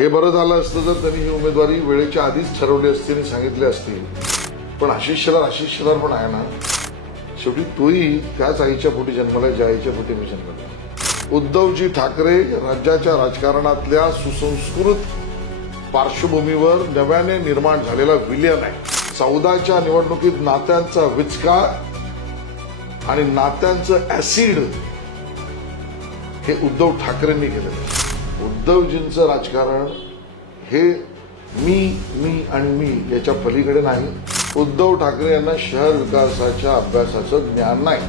हे बरं झालं असतं जर त्यांनी ही उमेदवारी वेळेच्या आधीच ठरवली असती आणि सांगितली असती. पण आशिष शेलार पण आहे ना, शेवटी तोही त्याच आईच्या पोटी जन्मला ज्या आईच्या पोटी मी जन्मला. उद्धवजी ठाकरे राज्याच्या राजकारणातल्या सुसंस्कृत पार्श्वभूमीवर नव्याने निर्माण झालेला विलियन आहे. 14च्या निवडणुकीत नात्यांचा विचका आणि नात्यांचं ऍसिड हे उद्धव ठाकरेंनी केलेलं आहे. उद्धवजींचं राजकारण हे मी आणि मी याच्या पलीकडे नाही. उद्धव ठाकरे यांना शहर विकासाच्या अभ्यासाचं ज्ञान नाही.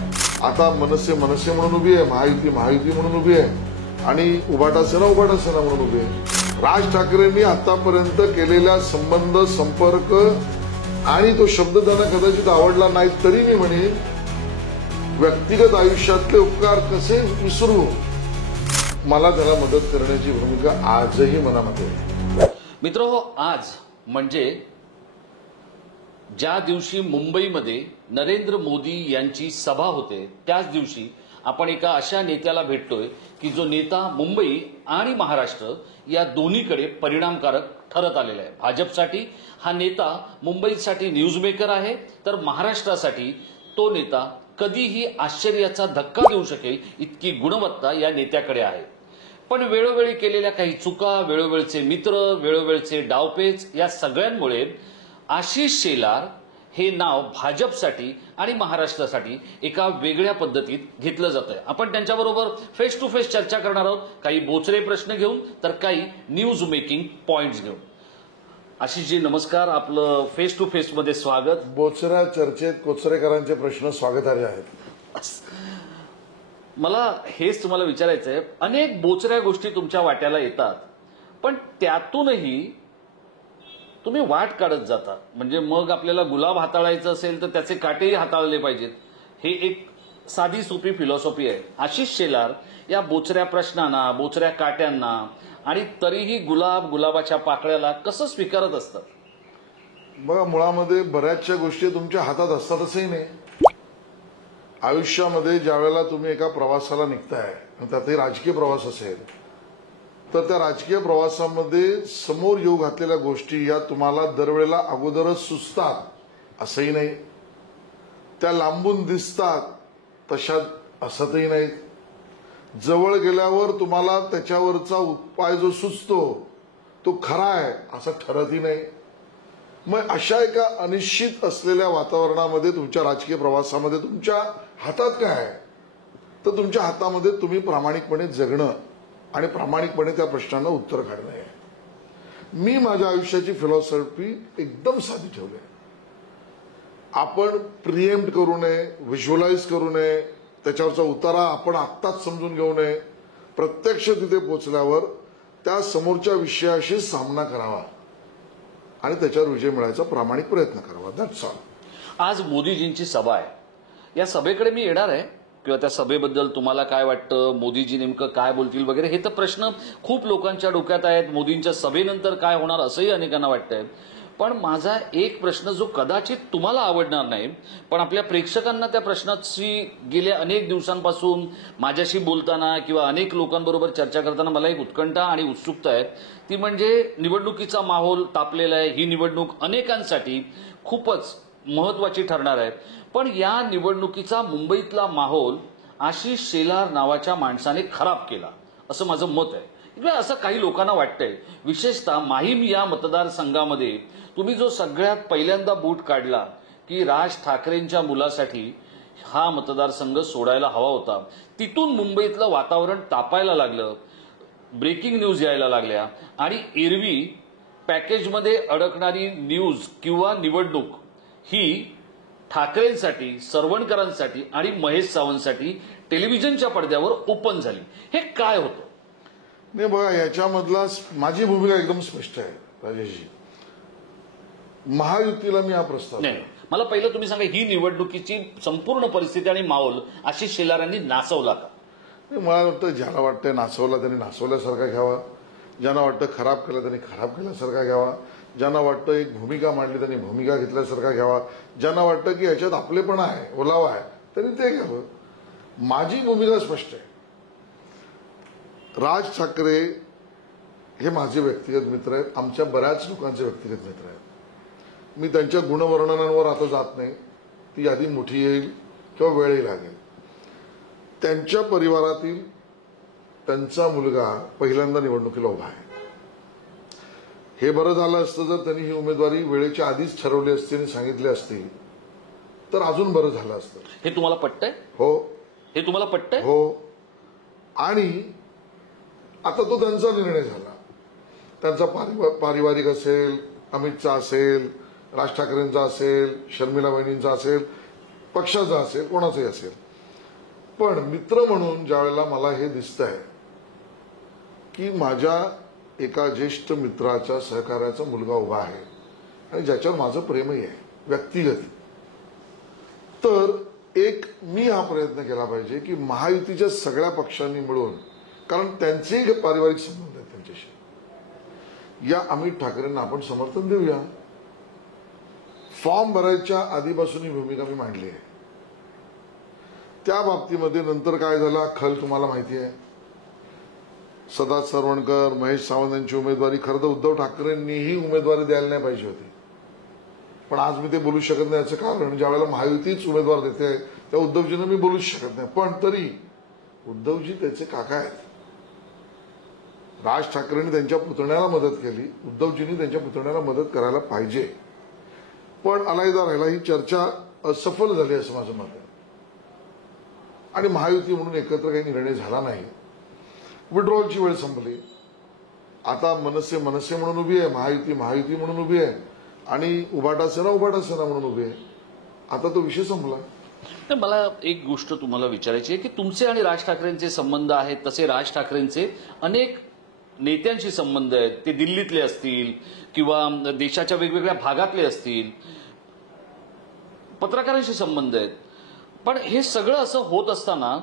आता मनसे म्हणून उभी आहे, महायुती म्हणून उभी आहे आणि उभाटा सेना म्हणून उभी आहे. राज ठाकरेंनी आतापर्यंत केलेला संबंध संपर्क आणि तो शब्द त्यांना कदाचित आवडला नाही तरी मी म्हणेन व्यक्तिगत आयुष्यातले उपकार कसे विसरू, मला त्याला मदत करण्याची भूमिका आजही मनामध्ये आहे. मित्रहो, आज म्हणजे ज्या दिवशी मुंबईमध्ये नरेंद्र मोदी यांची सभा होते त्याच दिवशी आपण एका अशा नेत्याला भेटतोय की जो नेता मुंबई आणि महाराष्ट्र या दोन्हीकडे परिणामकारक ठरत आलेला आहे. भाजपसाठी हा नेता मुंबईसाठी न्यूज मेकर आहे, तर महाराष्ट्रासाठी तो नेता कधीही आश्चर्याचा धक्का देऊ शकेल इतकी गुणवत्ता या नेत्याकडे आहे. पण वेळोवेळी केलेल्या काही चुका, वेळोवेळचे मित्र, वेळोवेळचे डावपेच या सगळ्यांमुळे आशिष शेलार हे नाव भाजपसाठी आणि महाराष्ट्रासाठी एका वेगळ्या पद्धतीत घेतलं जातंय. आपण त्यांच्याबरोबर फेस टू फेस चर्चा करणार आहोत, काही बोचरे प्रश्न घेऊन तर काही न्यूज मेकिंग पॉइंट्स घेऊन. आशिषजी नमस्कार, आपलं फेस टू फेस मध्ये स्वागत. बोचऱ्या चर्चेत कोचरेकरांचे प्रश्न स्वागतार्ह आहेत. मला हेच तुम्हाला विचारायचं आहे, अनेक बोचऱ्या गोष्टी तुमच्या वाट्याला येतात पण त्यातूनही तुम्ही वाट काढत जाता. म्हणजे मग आपल्याला गुलाब हाताळायचं असेल तर त्याचे काटेही हाताळले पाहिजेत. हे एक साधी सोपी फिलॉसॉफी आहे. आशिष शेलार या बोचऱ्या प्रश्नांना, बोचऱ्या काट्यांना आणि तरीही गुलाबाच्या पाकळ्याला कसं स्वीकारत असतात? बघा, मुळामध्ये बऱ्याचशा गोष्टी तुमच्या हातात असतातचही नाही. आयुष्यामध्ये ज्या वेळेला तुम्ही एका प्रवासाला निघताय, त्यातही राजकीय प्रवास असेल, तर त्या राजकीय प्रवासामध्ये समोर येऊ घातलेल्या गोष्टी या तुम्हाला दरवेळेला अगोदरच सुचतात असंही नाही, त्या लांबून दिसतात तशा असतही नाहीत, जवळ गेल्यावर तुम्हाला त्याच्यावरचा उपाय जो सुचतो तो खरा आहे असं ठरतही नाही. मग अशा एका अनिश्चित असलेल्या वातावरणामध्ये तुमच्या राजकीय प्रवासामध्ये तुमच्या हातात काय आहे, तर तुमच्या हातामध्ये तुम्ही प्रामाणिकपणे जगणं आणि प्रामाणिकपणे त्या प्रश्नांना उत्तर काढणं आहे. मी माझ्या आयुष्याची फिलॉसॉफी एकदम साधी ठेवली आहे. आपण प्रिएम्प्ट करू नये, व्हिज्युअलाइज करू नये, त्याच्यावरचा उतारा आपण आत्ताच समजून घेऊ नये. प्रत्यक्ष तिथे पोहोचल्यावर त्या समोरच्या विषयाशी सामना करावा आणि त्याच्यावर विजय मिळायचा प्रामाणिक प्रयत्न करावा. That's all. आज मोदीजींची सभा आहे, या सभेकडे मी येणार आहे किंवा त्या सभेबद्दल तुम्हाला काय वाटतं, मोदीजी नेमकं काय बोलतील वगैरे, हे तर प्रश्न खूप लोकांच्या डोक्यात आहेत. मोदींच्या सभेनंतर काय होणार असंही अनेकांना वाटतंय. पण माझा एक प्रश्न जो कदाचित तुम्हाला आवडणार नाही, पण आपल्या प्रेक्षकांना त्या प्रश्नाची गेल्या अनेक दिवसांपासून माझ्याशी बोलताना किंवा अनेक लोकांबरोबर चर्चा करताना मला एक उत्कंठा आणि उत्सुकता आहे, ती म्हणजे निवडणुकीचा माहोल तापलेला आहे. ही निवडणूक अनेकांसाठी खूपच महत्वाची ठरणार आहे. पण या निवडणुकीचा मुंबईतला माहोल आशिष शेलार नावाच्या माणसाने खराब केला असं माझं मत आहे. असं काही लोकांना वाटतंय. विशेषतः माहीम या मतदारसंघामध्ये तुम्ही जो सगळ्यात पहिल्यांदा बूट काढला की राज ठाकरेंच्या मुलासाठी हा मतदारसंघ सोडायला हवा होता, तिथून मुंबईतलं वातावरण तापायला लागलं, ब्रेकिंग न्यूज यायला लागल्या आणि एरवी पॅकेजमध्ये अडकणारी न्यूज किंवा निवडणूक ही ठाकरेंसाठी, सरवणकरांसाठी आणि महेश सावंतसाठी टेलिव्हिजनच्या पडद्यावर ओपन झाली. हे काय होतं? नाही बघा, याच्यामधला माझी भूमिका एकदम स्पष्ट आहे राजेशजी. महायुतीला मी हा प्रस्ताव नाही, मला पहिलं तुम्ही सांगा, ही निवडणुकीची संपूर्ण परिस्थिती आणि माहोल आशिष शेलार यांनी नाचवला का? मला वाटतं ज्याला वाटतं नाचवला त्यांनी नाचवल्यासारखा घ्यावा, ज्यांना वाटतं खराब केलं त्यांनी खराब केल्यासारखा घ्यावा, ज्यांना वाटतं एक भूमिका मांडली त्यांनी भूमिका घेतल्यासारखा घ्यावा, ज्यांना वाटतं की याच्यात आपलेपणा आहे, ओलावा आहे, त्यांनी ते घ्यावं. माझी भूमिका स्पष्ट आहे. राज ठाकरे हे माझे व्यक्तिगत मित्र आहेत, आमच्या बऱ्याच लोकांचे व्यक्तिगत मित्र आहेत. मी त्यांच्या गुणवर्णनांवर आता जात नाही, ती यादी मोठी येईल किंवा वेळही लागेल. त्यांच्या परिवारातील त्यांचा मुलगा पहिल्यांदा निवडणुकीला उभा आहे. हे बरं झालं असतं जर त्यांनी ही उमेदवारी वेळेच्या आधीच ठरवली असती आणि सांगितली असती तर अजून बरं झालं असतं. हे तुम्हाला पटतंय? हो. हे तुम्हाला पटतंय? हो. आणि आता तो त्यांचा निर्णय झाला. त्यांचा पारिवारिक असेल, अमितचा असेल, राज ठाकरेंचा असेल, शर्मिला वहिनींचा असेल, पक्षाचा असेल, कोणाचाही असेल. पण मित्र म्हणून ज्यावेळेला मला हे दिसतंय की माझ्या एका ज्येष्ठ मित्राच्या सहकार्याचा मुलगा उभा आहे आणि ज्याच्यावर माझं प्रेमही आहे व्यक्तिगत, तर एक मी हा प्रयत्न केला पाहिजे की महायुतीच्या सगळ्या पक्षांनी मिळून, कारण त्यांचेही पारिवारिक संबंध आहेत त्यांच्याशी, या अमित ठाकरेंना आपण समर्थन देऊया. फॉर्म भरायच्या आधीपासून ही भूमिका मी मांडली आहे. त्या बाबतीमध्ये नंतर काय झाला खल तुम्हाला माहिती आहे. सदात सरवणकर, महेश सावंत यांची उमेदवारी, खरं तर उद्धव ठाकरेंनीही उमेदवारी द्यायला नाही पाहिजे होती, पण आज मी ते बोलू शकत नाही. याचं कारण ज्यावेळेला महायुतीच उमेदवार देते त्या उद्धवजींना मी बोलूच शकत नाही. पण तरी उद्धवजी त्याचे काका आहेत. राज ठाकरेंनी त्यांच्या पुतण्याला मदत केली, उद्धवजींनी त्यांच्या पुतण्याला मदत करायला पाहिजे. पण अलायदा राहिला, ही चर्चा असफल झाली असं माझं मत आहे. आणि महायुती म्हणून एकत्र काही निर्णय झाला नाही. विड्रॉलची वेळ संपली. आता मनसे म्हणून उभी आहे, महायुती म्हणून उभी आहे आणि उभाटा सेना म्हणून उभी आहे. आता तो विषय संपला. तर मला एक गोष्ट तुम्हाला विचारायची आहे की तुमचे आणि राज ठाकरेंचे संबंध आहेत, तसे राज ठाकरेंचे अनेक नेत्यांशी संबंध आहेत. ते दिल्लीतले असतील किंवा देशाच्या वेगवेगळ्या भागातले असतील, पत्रकारांशी संबंध आहेत. पण हे सगळं असं होत असताना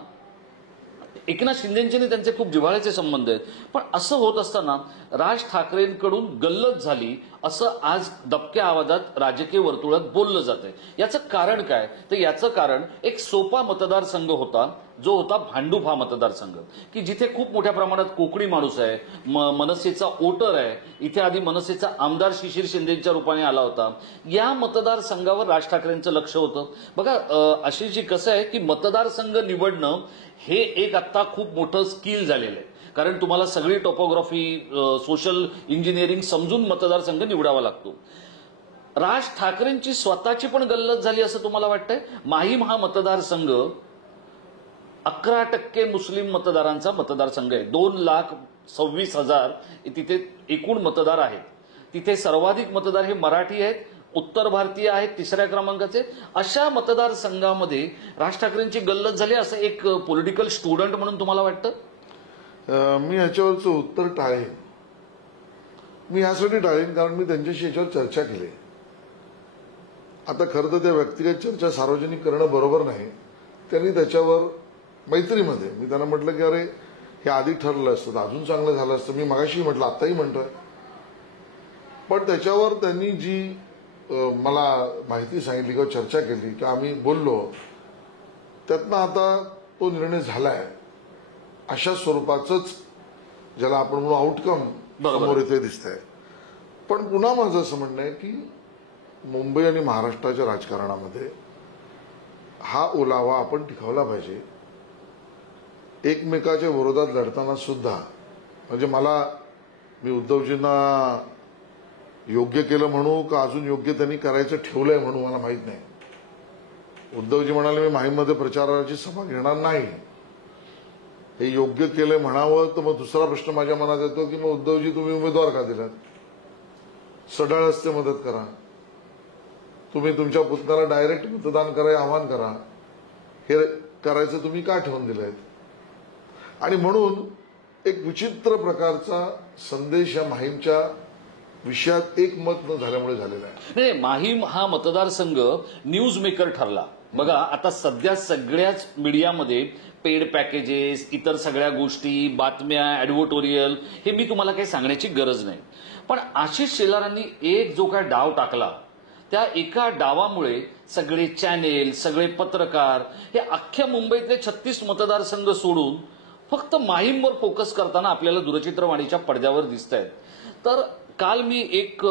एकनाथ शिंदेंचे त्यांचे खूप जिव्हाळ्याचे संबंध आहेत. पण असं होत असताना राज ठाकरेंकडून गल्लत झाली असं आज दबक्या आवाजात राजकीय वर्तुळात बोललं जातंय. याचं कारण काय? तर याचं कारण एक सोपा मतदारसंघ होता, जो होता भांडूप हा मतदारसंघ, की जिथे खूप मोठ्या प्रमाणात कोकणी माणूस आहे, मनसेचा वोटर आहे. इथे आधी मनसेचा आमदार शिशिर शिंदेच्या रूपाने आला होता. या मतदारसंघावर राज ठाकरेंचं लक्ष होतं. बघा आशिषजी, कसं आहे की मतदारसंघ निवडणं हे एक आता खूप मोठं स्किल झालेलं आहे. कारण तुम्हाला सगळी टोपोग्राफी, सोशल इंजिनिअरिंग समजून मतदारसंघ निवडावा लागतो. राज ठाकरेंची स्वतःची पण गल्लत झाली असं तुम्हाला वाटतंय? माहीम हा मतदारसंघ 11% मुस्लिम मतदारांचा मतदारसंघ आहे. 2,26,000 तिथे एकूण मतदार आहेत. तिथे सर्वाधिक मतदार हे मराठी आहेत, उत्तर भारतीय आहेत, तिसऱ्या क्रमांकाचे. अशा मतदारसंघामध्ये राज ठाकरेंची गल्लत झाली असं एक पॉलिटिकल स्टुडंट म्हणून तुम्हाला वाटतं? मी याच्यावरचं उत्तर टाळेन. मी यासाठी टाळेन कारण मी त्यांच्याशी याच्यावर चर्चा केली. आता खरं तर त्या व्यक्तिगत चर्चा सार्वजनिक करणं बरोबर नाही. त्यांनी त्याच्यावर मैत्रीमध्ये मी त्यांना म्हटलं की अरे हे आधी ठरलं असतं तर अजून चांगलं झालं असतं. मी मगाशी म्हटलं, आत्ताही म्हणतोय. पण त्याच्यावर त्यांनी जी मला माहिती सांगितली किंवा चर्चा केली की आम्ही बोललो, त्यातनं आता तो निर्णय झालाय अशा स्वरूपाचंच, ज्याला आपण म्हणू आउटकम, समोर येते दिसतंय. पण पुन्हा माझं असं म्हणणं आहे की मुंबई आणि महाराष्ट्राच्या राजकारणामध्ये हा ओलावा आपण टिकवला पाहिजे. एकमेकाच्या विरोधात लढताना सुद्धा, म्हणजे मी उद्धवजींना योग्य केलं म्हणू का अजून योग्य त्यांनी करायचं ठेवलंय म्हणू मला माहित नाही. उद्धवजी म्हणाले मी माहीममध्ये प्रचाराची सभा घेणार नाही, हे योग्य केलंय म्हणावं. तर मग दुसरा प्रश्न माझ्या मनात येतो की मग उद्धवजी तुम्ही उमेदवार का दिलात? सढळ हस्ते मदत करा. तुम्ही तुमच्या पुतण्याला डायरेक्ट मतदान करायला आवाहन करा. हे करायचं तुम्ही का ठेवून दिलंय? आणि म्हणून एक विचित्र प्रकारचा संदेश या माहीमच्या विषयात एकमत न झाल्यामुळे झालेला आहे. नाही, माहीम हा मतदारसंघ न्यूज मेकर ठरला. बघा आता सध्या सगळ्याच मीडियामध्ये पेड पॅकेजेस, इतर सगळ्या गोष्टी, बातम्या, ॲडव्होटोरियल, हे मी तुम्हाला काही सांगण्याची गरज नाही. पण आशिष शेलारांनी एक जो काय डाव टाकला, त्या एका डावामुळे सगळे चॅनेल, सगळे पत्रकार हे अख्ख्या मुंबईतले 36 मतदारसंघ सोडून फक्त माहीमवर फोकस करताना आपल्याला दूरचित्रवाणीच्या पडद्यावर दिसत आहेत. तर काल मी एक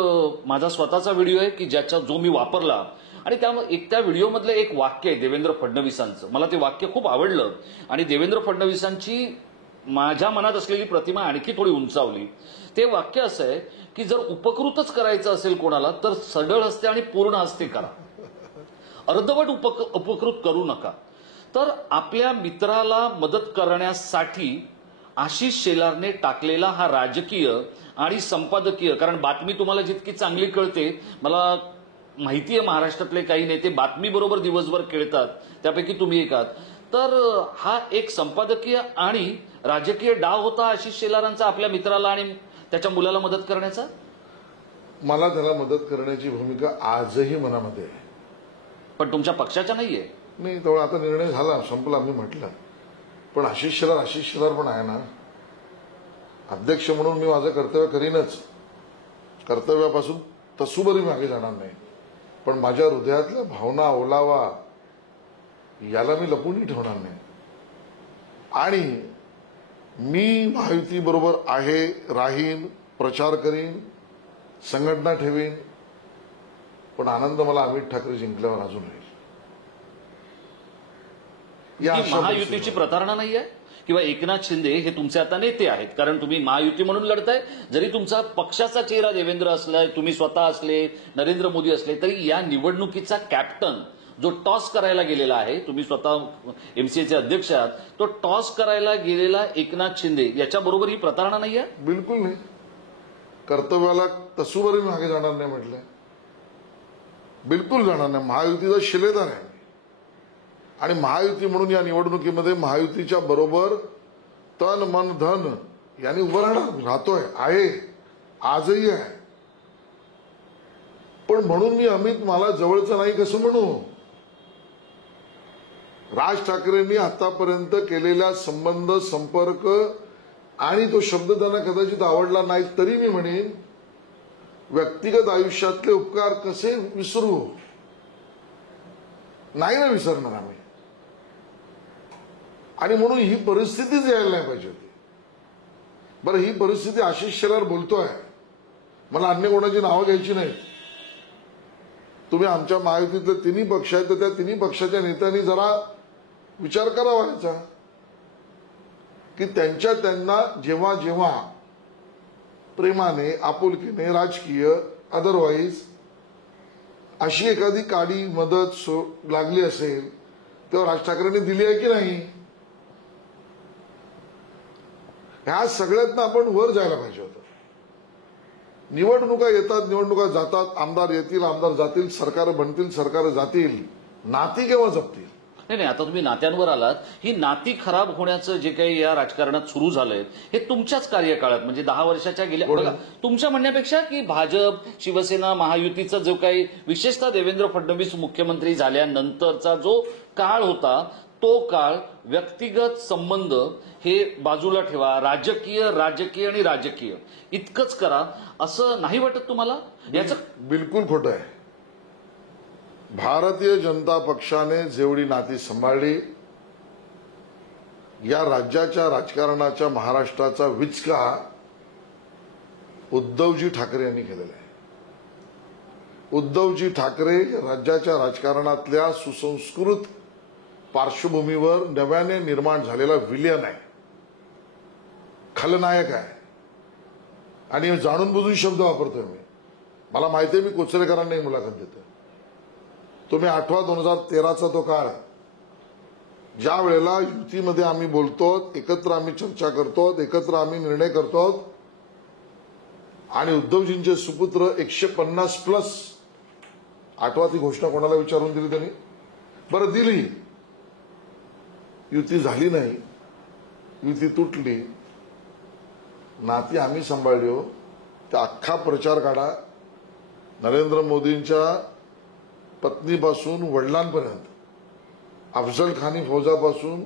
माझा स्वतःचा व्हिडिओ आहे की जो मी वापरला आणि त्या व्हिडिओमधलं एक वाक्य आहे देवेंद्र फडणवीसांचं. मला ते वाक्य खूप आवडलं आणि देवेंद्र फडणवीसांची माझ्या मनात असलेली प्रतिमा आणखी थोडी उंचावली. ते वाक्य असं आहे की जर उपकृतच करायचं असेल कोणाला तर सरळ हस्ते आणि पूर्ण हस्ते करा, अर्धवट उपकृत करू नका. तर आपल्या मित्राला मदत करण्यासाठी आशिष शेलारने टाकलेला हा राजकीय आणि संपादकीय, कारण बातमी तुम्हाला जितकी चांगली कळते, मला माहिती आहे महाराष्ट्रातले काही नेते बातमी बरोबर दिवसभर खेळतात, त्यापैकी तुम्ही एक आहात. तर हा एक संपादकीय आणि राजकीय डाव होता आशिष शेलारांचा आपल्या मित्राला आणि त्याच्या मुलाला मदत करण्याचा. मला त्याला मदत करण्याची भूमिका आजही मनामध्ये आहे, पण तुमच्या पक्षाच्या नाहीये. नाही तेवढा आता निर्णय झाला, संपला, मी म्हटलं. पण आशिष शेलार पण आहे ना. अध्यक्ष म्हणून मी माझं कर्तव्य करीनच, कर्तव्यापासून तसूभरी मागे जाणार नाही. पण माझ्या हृदयातल्या भावना, ओलावा याला मी लपवूनही ठेवणार नाही. आणि मी महायुती बरोबर आहे, राहीन, प्रचार करीन, संघटना ठेवीन. पण आनंद मला अमित ठाकरे जिंकल्यावर अजून होईल. ही महायुतीची प्रतारणा नाही आहे किंवा एकनाथ शिंदे हे तुमचे आता नेते आहेत, कारण तुम्ही महायुती म्हणून लढताय. जरी तुमचा पक्षाचा चेहरा देवेंद्र असलाय, तुम्ही स्वतः असले, नरेंद्र मोदी असले, तरी या निवडणुकीचा कॅप्टन जो टॉस करायला गेलेला आहे, तुम्ही स्वतः एमसीएचे अध्यक्ष आहात, तो टॉस करायला गेलेला एकनाथ शिंदे याच्याबरोबर ही प्रतारणा नाही आहे. बिलकुल नाही. कर्तव्याला तसूभरी मागे जाणार नाही म्हटलंय, बिलकुल जाणार नाही. महायुतीचा शिलेदार आहे आणि महायुती म्हणून या निवडणुकीमध्ये महायुतीच्या बरोबर तन मन धन यांनी उभं राहतोय, आहे, आजही आहे. पण म्हणून मी अमित मला जवळचं नाही कसं म्हणू. राज ठाकरेंनी आतापर्यंत केलेला संबंध, संपर्क आणि तो शब्द त्यांना कदाचित आवडला नाही, तरी मी म्हणेन व्यक्तिगत आयुष्यातले उपकार कसे विसरू. नाही ना विसरणार आम्ही. आणि म्हणून ही परिस्थितीच यायला नाही पाहिजे होती. बरं, ही परिस्थिती आशिष शेलार बोलतोय, मला अन्य कोणाची नावं घ्यायची नाहीत. तुम्ही आमच्या महायुतीतले तिन्ही पक्ष आहेत, तर त्या तिन्ही पक्षाच्या नेत्यांनी जरा विचार करावा याचा की त्यांना जेव्हा जेव्हा प्रेमाने, आपुलकीने, राजकीय अदरवाईज अशी एखादी काडी मदत लागली असेल तेव्हा राज ठाकरेंनी दिली आहे की नाही. ह्या सगळ्यातनं आपण वर जायला पाहिजे होतं. निवडणुका येतात, निवडणुका जातात, आमदार येतील, आमदार जातील, सरकार बनतील, सरकार जातील. नाती केव्हा जपतील. नाही, आता तुम्ही नात्यांवर आलात. ही नाती खराब होण्याचं जे काही या राजकारणात सुरू झालंय हे तुमच्याच कार्यकाळात, म्हणजे 10 वर्षाच्या गेल्या, बघा, तुमच्या म्हणण्यापेक्षा की भाजप, शिवसेना, महायुतीचा जो काही विशेषतः देवेंद्र फडणवीस मुख्यमंत्री झाल्यानंतरचा जो काळ होता, तो काळ व्यक्तिगत संबंध हे बाजूला ठेवा, राजकीय आणि राजकीय इतकंच करा, असं नाही वाटत तुम्हाला. याचं बिलकुल खोटं आहे. भारतीय जनता पक्षाने जेवढी नाती सांभाळली, या राज्याच्या राजकारणाच्या महाराष्ट्राचा विचका उद्धवजी ठाकरे यांनी केलेला आहे. उद्धवजी ठाकरे राज्याच्या राजकारणातल्या सुसंस्कृत पार्श्वभूमीवर नव्याने निर्माण झालेला विलियन आहे, खलनायक आहे. आणि जाणून बुजून शब्द वापरतोय मी. मला माहिती आहे मी कोचरेकरांनाही मुलाखत देतोय. तुम्ही आठवा 2013चा तो काळ, ज्या वेळेला युतीमध्ये आम्ही बोलतो, एकत्र आम्ही चर्चा करतो, एकत्र आम्ही निर्णय करतो आणि उद्धवजींचे सुपुत्र 150+, आठवा ती घोषणा कोणाला विचारून दिली त्यांनी. बरं, दिली, युती झाली नाही, युती तुटली, नाती आम्ही सांभाळली हो. त्या अख्खा प्रचार काढा, नरेंद्र मोदींच्या पत्नीपासून वडिलांपर्यंत, अफजल खानी फौजापासून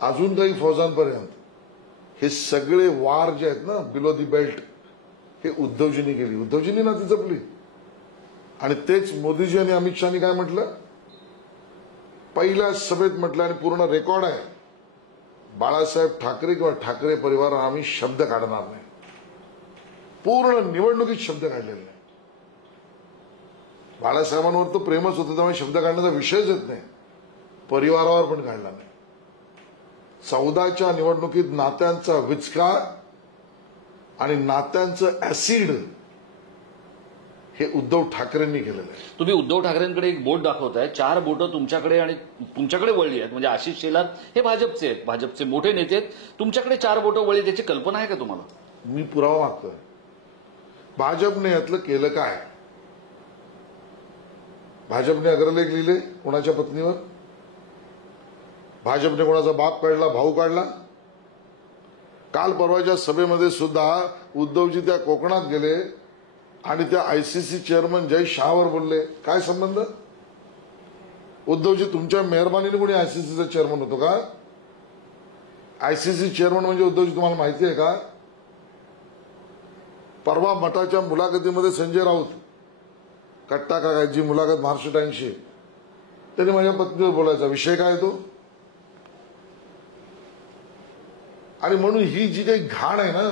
अजून काही फौजांपर्यंत, हे सगळे वार जे आहेत ना बिलो दी बेल्ट, हे उद्धवजींनी केली. उद्धवजींनी नाती जपली. आणि तेच मोदीजी आणि अमित शहानी काय म्हटलं, पहिल्या सभेत म्हटलं आणि पूर्ण रेकॉर्ड आहे, बाळासाहेब ठाकरे किंवा ठाकरे परिवार आम्ही शब्द काढणार नाही. पूर्ण निवडणुकीत शब्द काढलेले नाही. बाळासाहेबांवर तर प्रेमच होतं त्यामुळे शब्द काढण्याचा विषयच येत नाही. परिवारावर पण काढला नाही. 14च्या निवडणुकीत नात्यांचा विचका आणि नात्यांचं ऍसिड हे उद्धव ठाकरेंनी केलेलं आहे. तुम्ही उद्धव ठाकरेंकडे एक बोट दाखवताय, 4 बोटं तुमच्याकडे आणि तुमच्याकडे वळली आहेत. म्हणजे आशिष शेलार हे भाजपचे आहेत, भाजपचे मोठे नेते आहेत. तुमच्याकडे 4 बोटं वळली, त्याची कल्पना आहे का तुम्हाला? मी पुरावा मागतोय. भाजपने यातलं केलं काय? भाजपने अग्रलेख लिहिले कोणाच्या पत्नीवर? भाजपने कोणाचा बाप काढला, भाऊ काढला? काल परवाच्या सभेमध्ये सुद्धा उद्धवजी त्या कोकणात गेले आणि त्या आयसीसी चेअरमन जय शहावर बोलले. काय संबंध? उद्धवजी तुमच्या मेहरबानीने कोणी आयसीसीचा चेअरमन होतो का? आयसीसी चेअरमन म्हणजे उद्धवजी तुम्हाला माहिती आहे का? परवा मठाच्या मुलाखतीमध्ये संजय राऊत कट्टा काकाची मुलाखत महाराष्ट्र टाइम्सची, त्यांनी माझ्या पत्नीवर बोलायचा विषय काय तो? आणि म्हणून ही जी काही घाण आहे ना,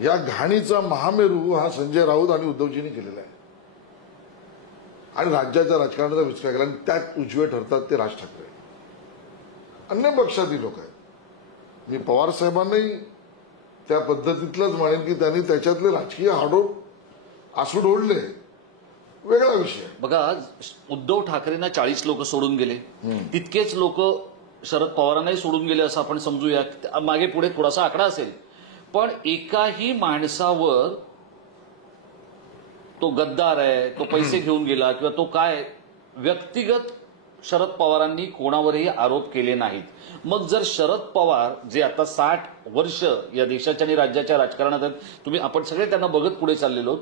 या घाणीचा महामेरू हा संजय राऊत आणि उद्धवजींनी केलेला आहे. आणि राज्याच्या राजकारणाचा विचार केला आणि त्यात उजवे ठरतात ते राज ठाकरे. अन्य पक्षातील लोक आहेत. मी पवार साहेबांनाही त्या पद्धतीतलंच म्हणेन की त्यांनी त्याच्यातले राजकीय आसूड ओढले, वेगळा विषय. बघा, उद्धव ठाकरेंना 40 लोक सोडून गेले, तितकेच लोक शरद पवारांनाही सोडून गेले असं आपण समजूया. मागे पुढे थोडासा आकडा असेल, पण एकाही माणसावर तो गद्दार आहे, तो पैसे घेऊन गेला किंवा तो काय व्यक्तिगत शरद पवारांनी कोणावरही आरोप केले नाहीत. मग जर शरद पवार जे आता 60 वर्ष या देशाच्या आणि राज्याच्या राजकारणात आहेत, आपण सगळे त्यांना बघत पुढे चाललेलो,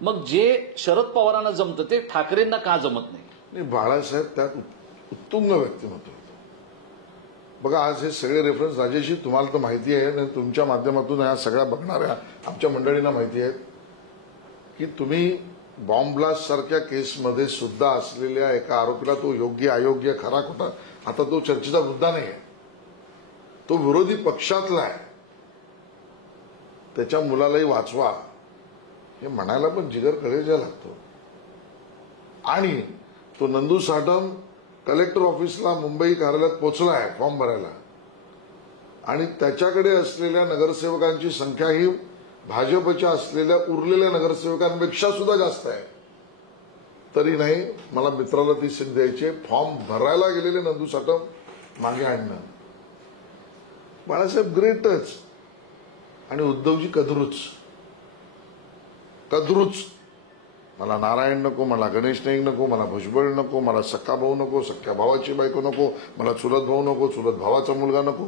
मग जे शरद पवारांना जमतं ते ठाकरेंना का जमत नाही? बाळासाहेब त्यात उत्तुंग व्यक्तिमत्व. बघा, आज हे सगळे रेफरन्स राजेशी तुम्हाला तर माहिती आहे आणि तुमच्या माध्यमातून या सगळ्या बघणाऱ्या आमच्या मंडळींना माहिती आहे की तुम्ही बॉम्ब ब्लास्ट सारख्या केसमध्ये सुद्धा असलेल्या एका आरोपीला तो योग्य अयोग्य खरा खोटा आता तो चर्चेचा मुद्दा नाही आहे. तो विरोधी पक्षातला आहे. त्याच्या मुलालाही वाचवा हे म्हणायला पण जिगर कलेजा लागतो. आणि तो नंदू साठम कलेक्टर ऑफिसला मुंबई कार्यालयात पोहोचलाय फॉर्म भरायला आणि त्याच्याकडे असलेल्या नगरसेवकांची संख्या ही भाजपच्या असलेल्या उरलेल्या नगरसेवकांपेक्षा सुद्धा जास्त आहे. तरी नाही मला मित्राला ती संधी द्यायची, फॉर्म भरायला गेलेले नंदू साठम मागे आणणं. बाळासाहेब ग्रेटच आणि उद्धवजी कदरूच. मला नारायण नको, मला गणेश नाईक नको, मला भुजबळ नको, मला सक्का भाऊ नको, सख्या भावाची बायको नको, मला चुलत भाऊ नको, चुलत भावाचा मुलगा नको.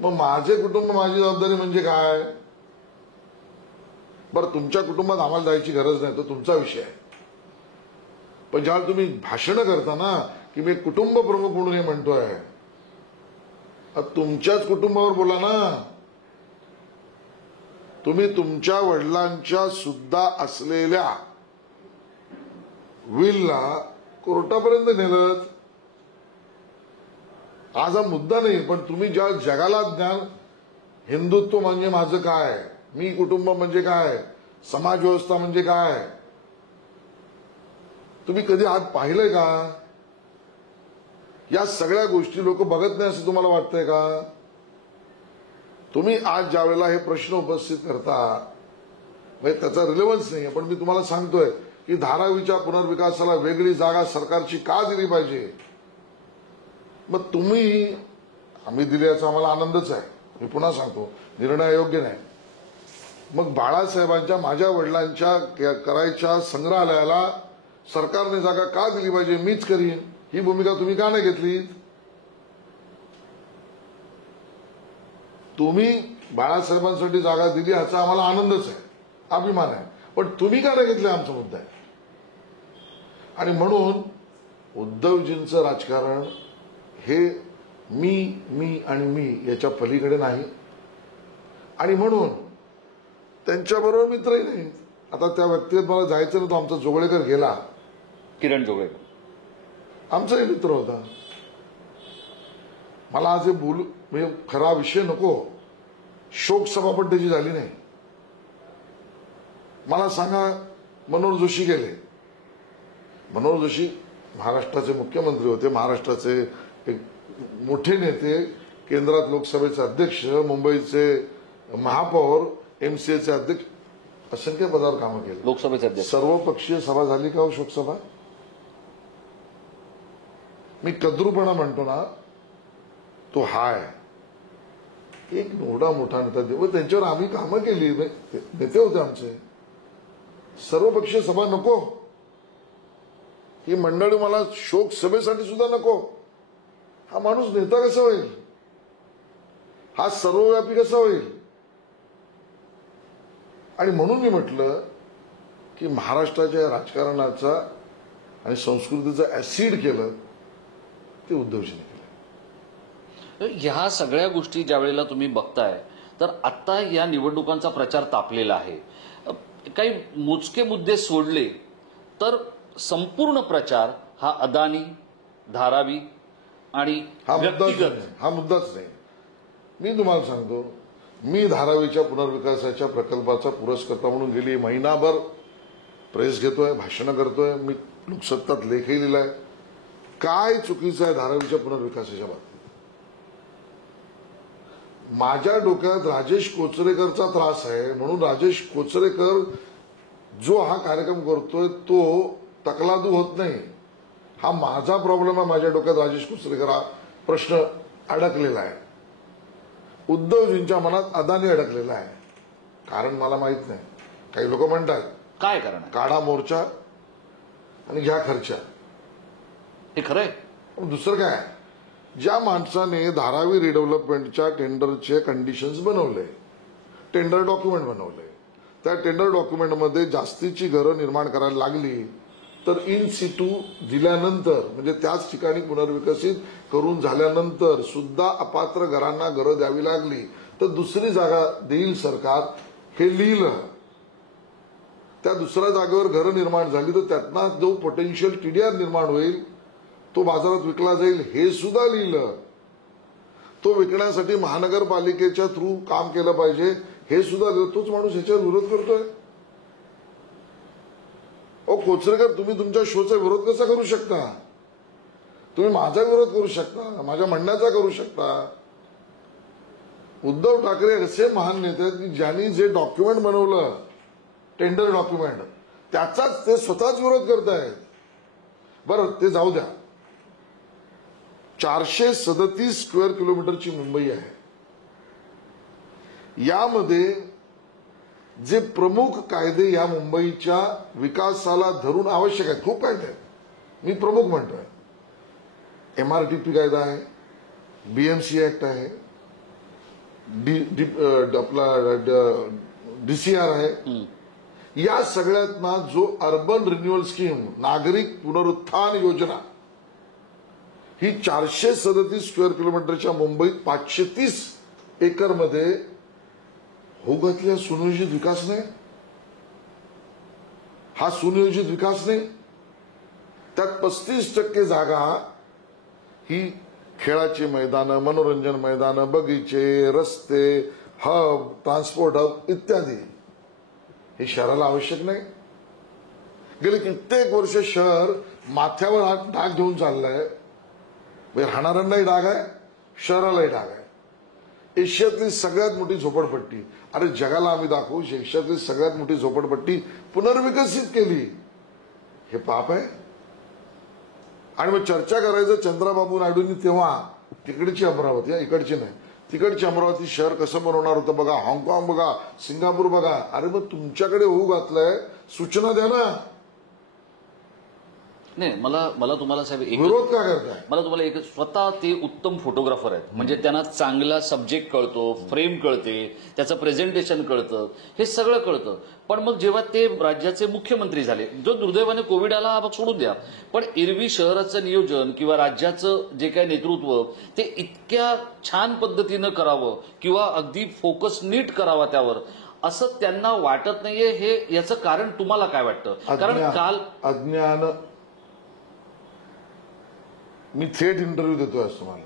मग माझे कुटुंब माझी जबाबदारी म्हणजे काय? बरं, तुमच्या कुटुंबात आम्हाला जायची गरज नाही, तो तुमचा विषय आहे. पण ज्यावेळेला तुम्ही भाषणं करता ना की मी कुटुंब प्रमुख म्हणून हे म्हणतोय, तुमच्याच कुटुंबावर बोला ना. तुम्ही तुमच्या वडिलांच्या सुद्धा असलेल्या विलला कोर्टापर्यंत नेलं. आज हा मुद्दा नाही, पण तुम्ही ज्या जगाला ज्ञान हिंदुत्व म्हणजे माझं काय, मी कुटुंब म्हणजे काय, समाज व्यवस्था म्हणजे काय, तुम्ही कधी आज पाहिलंय का? या सगळ्या गोष्टी लोक बघत नाही असं तुम्हाला वाटतंय का? तुम्ही आज ज्या वेळेला हे प्रश्न उपस्थित करता म्हणजे त्याचा रिलेव्हन्स नाही, पण मी तुम्हाला सांगतोय की धारावीच्या पुनर्विकासाला वेगळी जागा सरकारची का दिली पाहिजे? मग तुम्ही आम्ही दिली याचा आम्हाला आनंदच आहे. मी पुन्हा सांगतो, निर्णय अयोग्य नाही. मग बाळासाहेबांच्या माझ्या वडिलांच्या करायच्या संग्रहालयाला सरकारने जागा का दिली पाहिजे, मीच करीन, ही भूमिका तुम्ही का नाही घेतली? तुम्ही बाळासाहेबांसाठी जागा दिली याचा आम्हाला आनंदच आहे, अभिमान आहे, पण तुम्ही का नाही घेतले आमचा मुद्दा आहे. आणि म्हणून उद्धवजींचं राजकारण हे मी आणि मी याच्या पलीकडे नाही. आणि म्हणून त्यांच्याबरोबर मित्रही नाही. आता त्या व्यक्तीत मला जायचं नव्हतं, आमचा जोगळेकर गेला, किरण जोगळेकर आमचाही मित्र होता. मला आज हे बोलू म्हणजे खरा विषय नको. शोकसभा पण त्याची झाली नाही. मला सांगा, मनोहर जोशी गेले. मनोहर जोशी महाराष्ट्राचे मुख्यमंत्री होते, महाराष्ट्राचे एक मोठे नेते, केंद्रात लोकसभेचे अध्यक्ष, मुंबईचे महापौर, एमसीएचे अध्यक्ष, असंख्य पदावर कामं केली. लोकसभेचे अध्यक्ष. सर्वपक्षीय सभा झाली का हो शोकसभा? मी कद्रूपणा म्हणतो ना, तो हाय. एक एवढा मोठा नेता देव, त्यांच्यावर आम्ही कामं केली, नेते होते आमचे. सर्वपक्षीय सभा नको, ही मंडळी मला शोक सभेसाठी सुद्धा नको. हा माणूस नेता कसा होईल? हा सर्वव्यापी कसा होईल? आणि म्हणून मी म्हटलं की महाराष्ट्राच्या राजकारणाचा आणि संस्कृतीचं ऍसिड केलं ते उद्धवजींनी केलं. ह्या सगळ्या गोष्टी ज्या वेळेला तुम्ही बघताय, तर आता या निवडणुकांचा प्रचार तापलेला आहे. काही मोजके मुद्दे सोडले तर संपूर्ण प्रचार हा अदानी, धारावी आणि हा मुद्दाच नाही. मी तुम्हाला सांगतो, मी धारावीच्या पुनर्विकासाच्या प्रकल्पाचा पुरस्कर्ता म्हणून गेली महिनाभर प्रेस घेतोय, भाषणं करतोय, मी लोकसत्तात लेखही लिहिलाय. काय चुकीचं आहे धारावीच्या पुनर्विकासाच्या बाबतीत? माझ्या डोक्यात राजेश कोचरेकरचा त्रास आहे, म्हणून राजेश कोचरेकर जो हा कार्यक्रम करतोय तो तकलादू होत नाही. हा माझा प्रॉब्लेम आहे. माझ्या डोक्यात राजेश कोचरेकर हा प्रश्न अडकलेला आहे. उद्धवजींच्या मनात अदानी अडकलेला आहे. कारण मला माहित नाही. काही लोक म्हणतात काय कारण आहे? काढा मोर्चा आणि घ्या खर्चा. हे खरंय? दुसरं काय? ज्या माणसाने धारावी रिडेव्हलपमेंटच्या टेंडरचे कंडिशन्स बनवले, टेंडर डॉक्युमेंट बनवले, त्या टेंडर डॉक्युमेंटमध्ये जास्तीची घरं निर्माण करायला लागली तर इन सिटू दिल्यानंतर, म्हणजे त्याच ठिकाणी पुनर्विकसित करून झाल्यानंतर सुद्धा अपात्र घरांना घरं द्यावी लागली तर दुसरी जागा देईल सरकार, हे लिहिलं. त्या दुसऱ्या जागेवर घरं निर्माण झाली तर त्यातनं जो पोटेन्शियल टीडीआर निर्माण होईल तो बाजारात विकला जाईल, हे सुद्धा लिहिलं. तो विकण्यासाठी महानगरपालिकेच्या थ्रू काम केलं पाहिजे, हे सुद्धा लिहिलं. तोच माणूस ह्याच्यावर विरोध करतोय. कोचरेकर, तुम्ही तुमच्या शोचा विरोध कसा करू शकता? तुम्ही माझा विरोध करू शकता, माझ्या म्हणण्याचा करू शकता. उद्धव ठाकरे असे महान नेते आहेत की ज्यांनी जे डॉक्युमेंट बनवलं, टेंडर डॉक्युमेंट, त्याचाच ते स्वतःच विरोध करतायत. बरं, ते जाऊ द्या. 437 स्क्वेअर किलोमीटरची मुंबई आहे. यामध्ये जे प्रमुख कायदे या मुंबईच्या विकासाला धरून आवश्यक आहेत, खूप कायदे आहेत, मी प्रमुख म्हणतोय. MRTP कायदा आहे, BMC ऍक्ट आहे, DCR आहे. या सगळ्यातना जो अर्बन रिन्युअल स्कीम, नागरिक पुनरुत्थान योजना, ही 437 स्क्वेअर किलोमीटरच्या मुंबईत 530 एकरमध्ये होऊ घातली. सुनियोजित विकास नाही. हा सुनियोजित विकास नाही. त्यात 35% जागा ही खेळाची मैदानं, मनोरंजन मैदानं, बगीचे, रस्ते, हब, ट्रान्सपोर्ट हब इत्यादी, हे शहराला आवश्यक नाही. गेली कित्येक वर्ष शहर माथ्यावर हा डाग घेऊन चाललाय. राहणाऱ्यांनाही डाग आहे, शहरालाही डाग आहे. एशियातली सगळ्यात मोठी झोपडपट्टी, अरे जगाला आम्ही दाखवू, एशियातली सगळ्यात मोठी झोपडपट्टी पुनर्विकसित केली. हे पाप आहे. आणि मग चर्चा करायचं चंद्राबाबू नायडूंनी तेव्हा तिकडची अमरावती, इकडची नाही, तिकडची अमरावती शहर कसं बनवणार होतं बघा, हाँगकाँग बघा, सिंगापूर बघा. अरे मग तुमच्याकडे होऊ घातलंय, सूचना द्या ना. नाही, मला तुम्हाला साहेब विरोध का करताय? मला तुम्हाला एक, स्वतः ते उत्तम फोटोग्राफर आहेत, म्हणजे त्यांना चांगला सब्जेक्ट कळतो, फ्रेम कळते, त्याचं प्रेझेंटेशन कळतं, हे सगळं कळतं. पण मग जेव्हा ते राज्याचे मुख्यमंत्री झाले, जो दुर्दैवाने कोविड आला हा सोडून द्या, पण एरवी शहराचं नियोजन किंवा राज्याचं जे काही नेतृत्व ते इतक्या छान पद्धतीनं करावं किंवा अगदी फोकस नीट करावा त्यावर, असं त्यांना वाटत नाहीये. हे याचं कारण तुम्हाला काय वाटतं? कारण काल अज्ञान. मी थेट इंटरव्ह्यू देतोय आज तुम्हाला.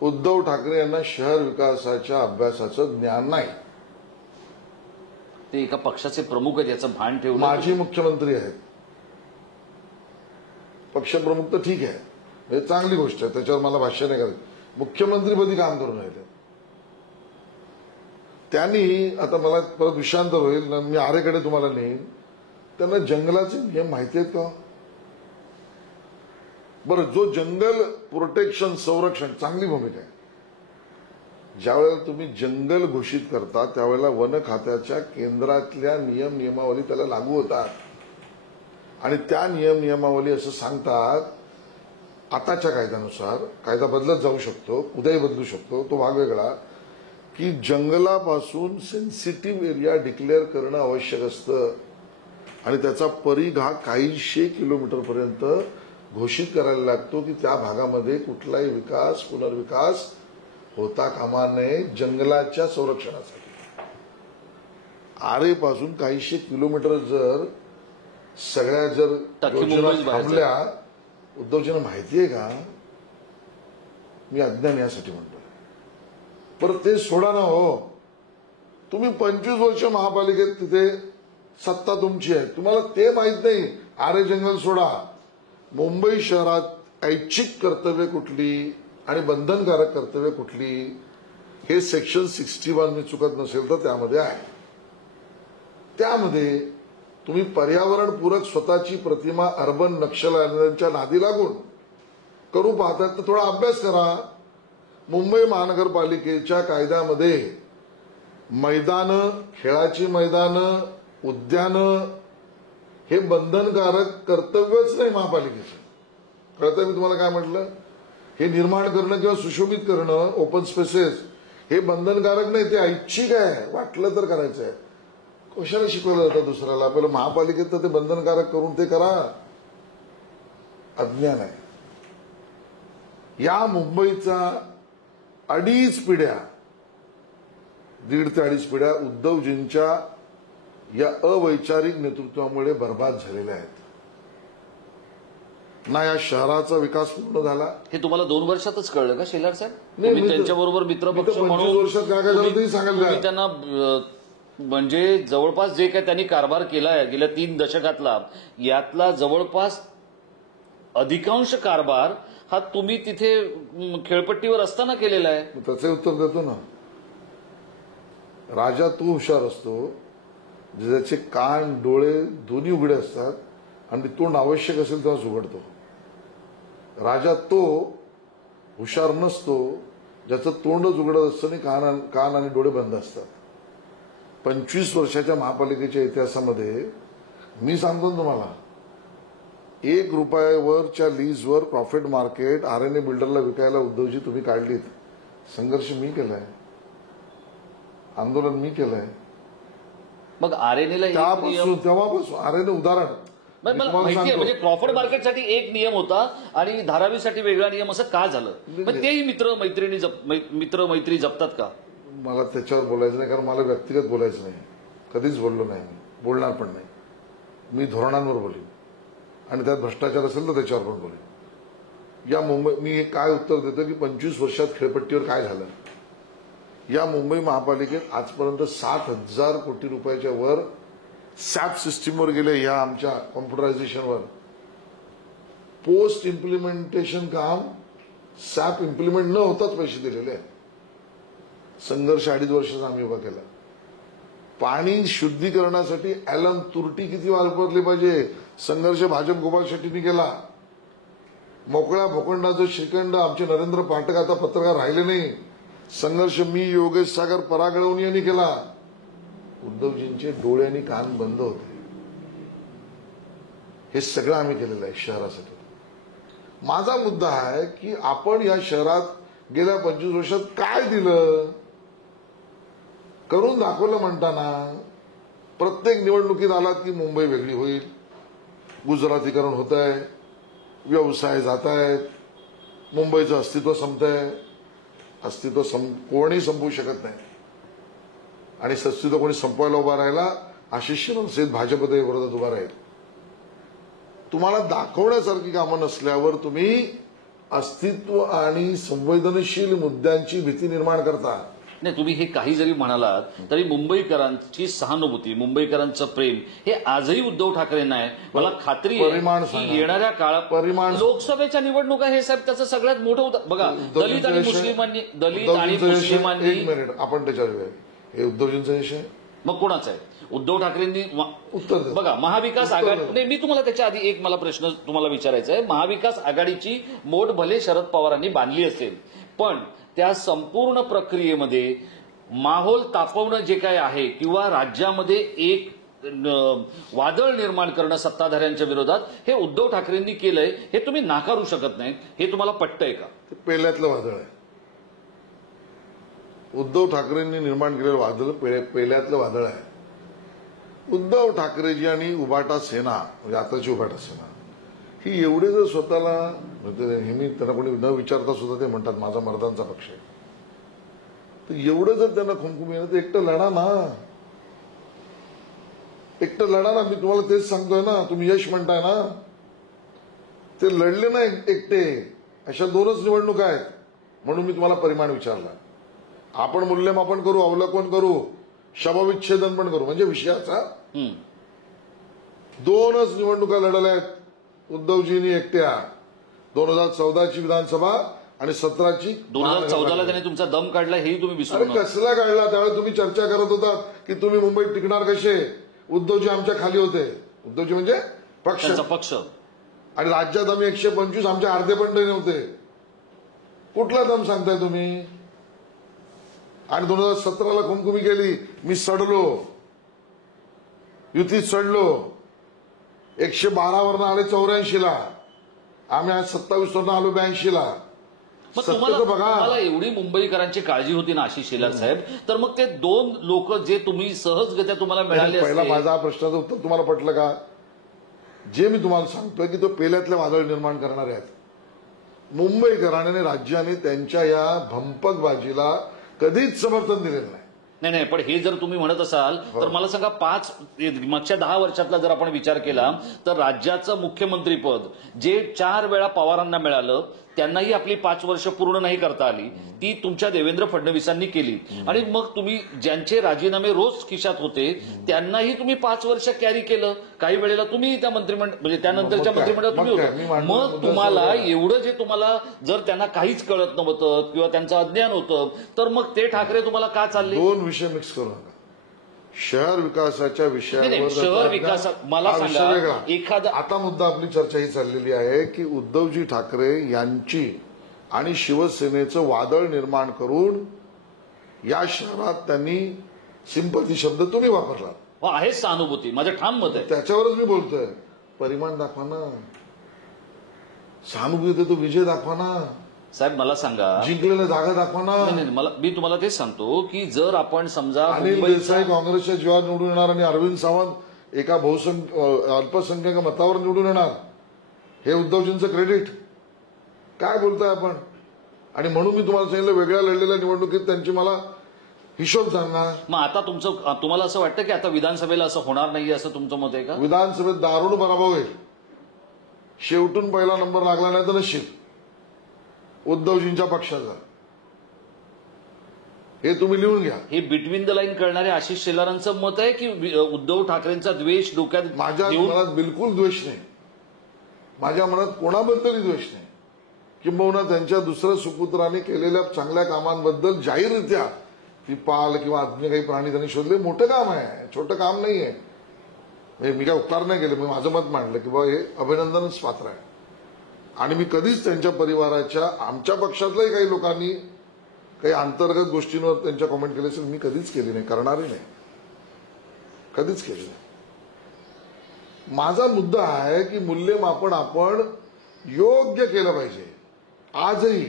उद्धव ठाकरे यांना शहर विकासाच्या अभ्यासाचं ज्ञान नाही. ते एका पक्षाचे प्रमुख आहेत याचं भान ठेवलं. माजी मुख्यमंत्री आहेत. पक्षप्रमुख तर ठीक आहे, हे चांगली गोष्ट आहे, त्याच्यावर मला भाष्य नाही करायचं. मुख्यमंत्रीपदी काम करून राहिले त्यांनी. आता मला परत विषयांतर होईल ना, मी आरेकडे तुम्हाला नेईन. त्यांना जंगलाचे नियम माहिती आहेत का? बरं, जो जंगल प्रोटेक्शन संरक्षण चांगली भूमिका आहे. ज्यावेळेला तुम्ही जंगल घोषित करता त्यावेळेला वन खात्याच्या केंद्रातल्या नियमावली त्याला लागू होतात आणि त्या नियमावली असं सांगतात. आताच्या कायद्यानुसार कायदा बदलत जाऊ शकतो, उद्याही बदलू शकतो, तो भाग वेगळा, की जंगलापासून सेन्सिटिव्ह एरिया डिक्लेअर करणं आवश्यक असतं आणि त्याचा परिघ हा काहीशे किलोमीटरपर्यंत घोषित करायला लागतो की त्या भागामध्ये कुठलाही विकास पुनर्विकास होता कामा नये जंगलाच्या संरक्षणासाठी. आरेपासून काहीशे किलोमीटर जर सगळ्या जर योजना थांबल्या, उद्धवजींना माहिती आहे का? मी अज्ञान यासाठी म्हणतो. बरं ते सोडा ना हो, तुम्ही 25 वर्ष महापालिकेत तिथे सत्ता तुमची आहे, तुम्हाला ते माहित नाही. आरे जंगल सोडा, मुंबई शहरात ऐच्छिक कर्तव्य कुठली आणि बंधनकारक कर्तव्य कुठली हे सेक्शन 61 मी चुकत नसेल तर त्यामध्ये आहे. त्यामध्ये तुम्ही पर्यावरणपूरक स्वतःची प्रतिमा अर्बन नक्षलवाद्यांच्या नादी लागून करू पाहतात तर थोडा अभ्यास करा. मुंबई महानगरपालिकेच्या कायद्यामध्ये मैदानं, खेळाची मैदानं, उद्यानं हे बंधनकारक कर्तव्यच नाही महापालिकेचं. कळतं मी तुम्हाला काय म्हटलं? हे निर्माण करणं किंवा सुशोभित करणं, ओपन स्पेसेस हे बंधनकारक नाही, ते ऐच्छिक आहे, वाटलं तर करायचं आहे. कशाला शिकवलं जातं दुसऱ्याला? आपल्याला महापालिकेत तर ते बंधनकारक करून ते करा. अज्ञान आहे. या मुंबईचा 2.5 पिढ्या, 1.5 ते 2.5 पिढ्या उद्धवजींच्या या अवैचारिक नेतृत्वामुळे बर्बाद झालेल्या आहेत. ना या शहराचा विकास पूर्ण झाला. हे तुम्हाला 2 वर्षातच कळलं का शेलार साहेब? नाही, तुम्ही त्यांच्याबरोबर मित्रपक्ष 25 वर्षात काय काय झालं तरी सांगाल का? त्यांना म्हणजे जवळपास जे काय त्यांनी कारभार केलाय गेल्या 3 दशकातला, यातला जवळपास अधिकांश कारभार हा तुम्ही तिथे खेळपट्टीवर असताना केलेला आहे. त्याचे उत्तर देतो ना. राजा तो हुशार असतो ज्याचे कान डोळे दोन्ही उघडे असतात आणि तोंड आवश्यक असेल तेव्हाच उघडतो. राजा तो हुशार नसतो ज्याचं तोंडच उघडत असतं आणि कान आणि डोळे बंद असतात. 25 वर्षाच्या महापालिकेच्या इतिहासामध्ये मी सांगतो तुम्हाला, 1 रुपयावरच्या लीजवर प्रॉफिट मार्केट आरएनए बिल्डरला विकायला उद्धवजी तुम्ही काढलीत. संघर्ष मी केलाय, आंदोलन मी केलंय. मग आरएनएला तेव्हापासून आरएनए उदाहरण मला माहिती आहे. म्हणजे प्रॉफिट मार्केटसाठी एक नियम होता आणि धारावीसाठी वेगळा नियम, असं का झालं? पण तेही मित्र मैत्री जपतात का? मला त्याच्यावर बोलायचं नाही, कारण मला व्यक्तिगत बोलायचं नाही. कधीच बोललो नाही, मी बोलणार पण नाही. मी धोरणांवर बोलेन आणि त्यात भ्रष्टाचार असेल तर त्याच्यावर पण बोलेन. या मुंबई मी काय उत्तर देतो की 25 वर्षात खेळपट्टीवर काय झालं. या मुंबई महापालिकेत आजपर्यंत 7,000 कोटी रुपयाच्या वर सॅप सिस्टीमवर गेले. या आमच्या कॉम्प्युटरायझेशनवर पोस्ट इम्प्लिमेंटेशन काम सॅप इम्प्लिमेंट न होताच पैसे दिलेले आहेत. संघर्ष 2.5 वर्षाचा आम्ही उभा केला. पाणी शुद्धीकरणासाठी ॲलम तुरटी किती वापरली पाहिजे, संघर्ष भाजप गोपाळ शेट्टींनी केला. मोकळ्या भोकंडाचं श्रीखंड आमचे नरेंद्र पाठक आता पत्रकार राहिले नाही, संघर्ष मी योगेश सागर परागळवणी यांनी केला. उद्धवजींचे डोळे आणि कान बंद होते. हे सगळं आम्ही केलेलं आहे शहरासाठी. माझा मुद्दा आहे की आपण या शहरात गेल्या 25 वर्षात काय दिलं, करून दाखवलं म्हणताना प्रत्येक निवडणुकीत आलात की मुंबई वेगळी होईल, गुजरातीकरण होत आहे, व्यवसाय जात आहेत, मुंबईचं अस्तित्व संपतंय. अस्तित्व कोणी संपवू शकत नाही आणि अस्तित्व कोणी संपवायला उभा राहिला आशिष शेलार भाजपच्या विरोधात उभा राहील. तुम्हाला दाखवण्यासारखी कामं नसल्यावर तुम्ही अस्तित्व आणि संवेदनशील मुद्द्यांची भीती निर्माण करता. नाही, तुम्ही हे काही जरी म्हणालात तरी मुंबईकरांची सहानुभूती, मुंबईकरांचं प्रेम हे आजही उद्धव ठाकरेंना आहे. मला खात्री परिमाण आहे सांगा. की येणाऱ्या काळात परिमाण लोकसभेच्या निवडणुका हे साहेब त्याचं सगळ्यात मोठं बघा, दलित आणि मुस्लिमांनी एक मिनिट आपण त्याच्यावर येऊया. हे उद्धवजींचा विषय आहे. मग कोणाचा आहे? उद्धव ठाकरेंनी उत्तर द्या. बघा, महाविकास आघाडी नाही, मी तुम्हाला त्याच्या आधी एक मला प्रश्न तुम्हाला विचारायचा आहे. महाविकास आघाडीची मोड भले शरद पवारांनी बांधली असेल, पण त्या संपूर्ण प्रक्रियेमध्ये माहोल तापवणं जे काय आहे किंवा राज्यामध्ये एक वादळ निर्माण करणं सत्ताधाऱ्यांच्या विरोधात, हे उद्धव ठाकरेंनी केलंय, हे तुम्ही नाकारू शकत नाही. हे तुम्हाला पटतंय का? ते पहिल्यातलं वादळ आहे. उद्धव ठाकरेंनी निर्माण केलेलं वादळ पहिल्यातलं वादळ आहे. उद्धव ठाकरेजी आणि उभाटा सेना, म्हणजे आताची उभाटा सेना, ही एवढे जर स्वतःला, नेहमी त्यांना कोणी न विचारता सुद्धा ते म्हणतात माझा मर्दांचा पक्ष आहे, तर एवढं जर त्यांना खुमखुमी आहे तर एकटं लढा ना. एकटं लढा ना. मी तुम्हाला तेच सांगतोय ना. तुम्ही यश म्हणताय ना. ते लढले ना एकटे. अशा 2च निवडणुका आहेत. म्हणून मी तुम्हाला परिमाण विचारला. आपण मूल्यमापन करू, अवलोकन करू, शवविच्छेदन पण करू. म्हणजे विषयाचा 2च निवडणुका लढल्या आहेत उद्धवजींनी एकट्या. 2014ची विधानसभा आणि 17ची. 2014ला त्याने तुमचा दम काढला, हेही तुम्ही विसरू नका. कसला काढला? त्यावेळेस तुम्ही चर्चा करत होता की तुम्ही मुंबईत टिकणार कसे. उद्धवजी आमच्या खाली होते. उद्धवजी म्हणजे पक्ष. आणि राज्यात आम्ही 125, आमचे अर्धे पण नव्हते. कुठला दम सांगताय तुम्ही? आणि 2017ला खुमखुमी केली. मी सडलो, युतीत सडलो. 112 वरनं आले 84ला. आम्ही आज 27 वरनं आलो 82ला. मग तुम्हाला एवढी मुंबईकरांची काळजी होती ना आशिष शेलार साहेब, तर मग ते 2 लोक जे तुम्ही सहजगत्या तुम्हाला मिळाले. पहिला माझा प्रश्नाचं उत्तर तुम्हाला पटलं का? जे मी तुम्हाला सांगतोय की तो पेल्यातले वादळ निर्माण करणारे आहेत. मुंबईकरांनी, राज्याने त्यांच्या या भंपक बाजीला कधीच समर्थन दिलेलं नाही. नाही, पण हे जर तुम्ही म्हणत असाल तर मला सांगा, मागच्या 10 वर्षातला जर आपण विचार केला तर राज्याचं मुख्यमंत्रीपद जे 4 वेळा पवारांना मिळालं, त्यांनाही आपली 5 वर्ष पूर्ण नाही करता आली. ती तुमच्या देवेंद्र फडणवीसांनी केली. आणि मग तुम्ही ज्यांचे राजीनामे रोज खिशात होते त्यांनाही तुम्ही 5 वर्ष कॅरी केलं. काही वेळेला तुम्ही त्या म्हणजे त्यानंतरच्या मंत्रिमंडळात तुम्ही होते. मग तुम्हाला एवढं जे तुम्हाला जर त्यांना काहीच कळत नव्हतं किंवा त्यांचं अज्ञान होतं, तर मग ते ठाकरे तुम्हाला का चालले? 2 विषय मिक्स करू नका. शहर विकासाच्या विषयावर शहर विकास मला सांगा एखादा. आता मुद्दा आपली चर्चा ही चाललेली आहे की उद्धवजी ठाकरे यांची आणि शिवसेनेचं वादळ निर्माण करून या शहरात त्यांनी सिंपती शब्द तुम्ही वापरला. आहे सहानुभूती, माझं ठाम मत आहे. त्याच्यावरच मी बोलतोय. परिमाण दाखवा ना. सहानुभूती तो विजय दाखवा ना साहेब. मला सांगा, जिंकलेल्या जागा दाखवा ना. मी तुम्हाला तेच सांगतो की जर आपण समजा अनिल देसाई काँग्रेसच्या जीवावर निवडून येणार आणि अरविंद सावंत एका अल्पसंख्याक मतावर निवडून येणार, हे उद्धवजींचं क्रेडिट. काय बोलताय आपण? आणि म्हणून मी तुम्हाला सांगितलं वेगळ्या लढलेल्या निवडणुकीत त्यांची मला हिशोब सांगा. मग आता तुम्हाला असं वाटतं की आता विधानसभेला असं होणार नाहीये, असं तुमचं मत आहे का? विधानसभेत दारुण पराभव होईल. शेवटून पहिला नंबर लागला नाही तर नशीब उद्धवजींच्या पक्षाचा. हे तुम्ही लिहून घ्या. हे बिटवीन द लाईन करणारे आशिष शेलारांचं मत आहे की उद्धव ठाकरेंचा द्वेष डोक्यात? माझ्या मनात बिलकुल द्वेष नाही. माझ्या मनात कोणाबद्दलही द्वेष नाही. किंबहुना त्यांच्या दुसऱ्या सुपुत्राने केलेल्या चांगल्या कामांबद्दल जाहीररित्या ती पाल किंवा अन्य काही प्राणी त्यांनी शोधले. मोठं काम आहे, छोटं काम नाहीये. मी काय उपकार नाही केले. मी माझं मत मांडलं की बाबा हे अभिनंदनच पात्र आहे. आणि मी कधीच त्यांच्या परिवाराच्या, आमच्या पक्षातल्याही काही लोकांनी काही अंतर्गत गोष्टींवर त्यांच्या कमेंट केले असेल, मी कधीच केली नाही, करणारही नाही, कधीच केली नाही. माझा मुद्दा आहे की मूल्यमापन आपण योग्य केलं पाहिजे. आजही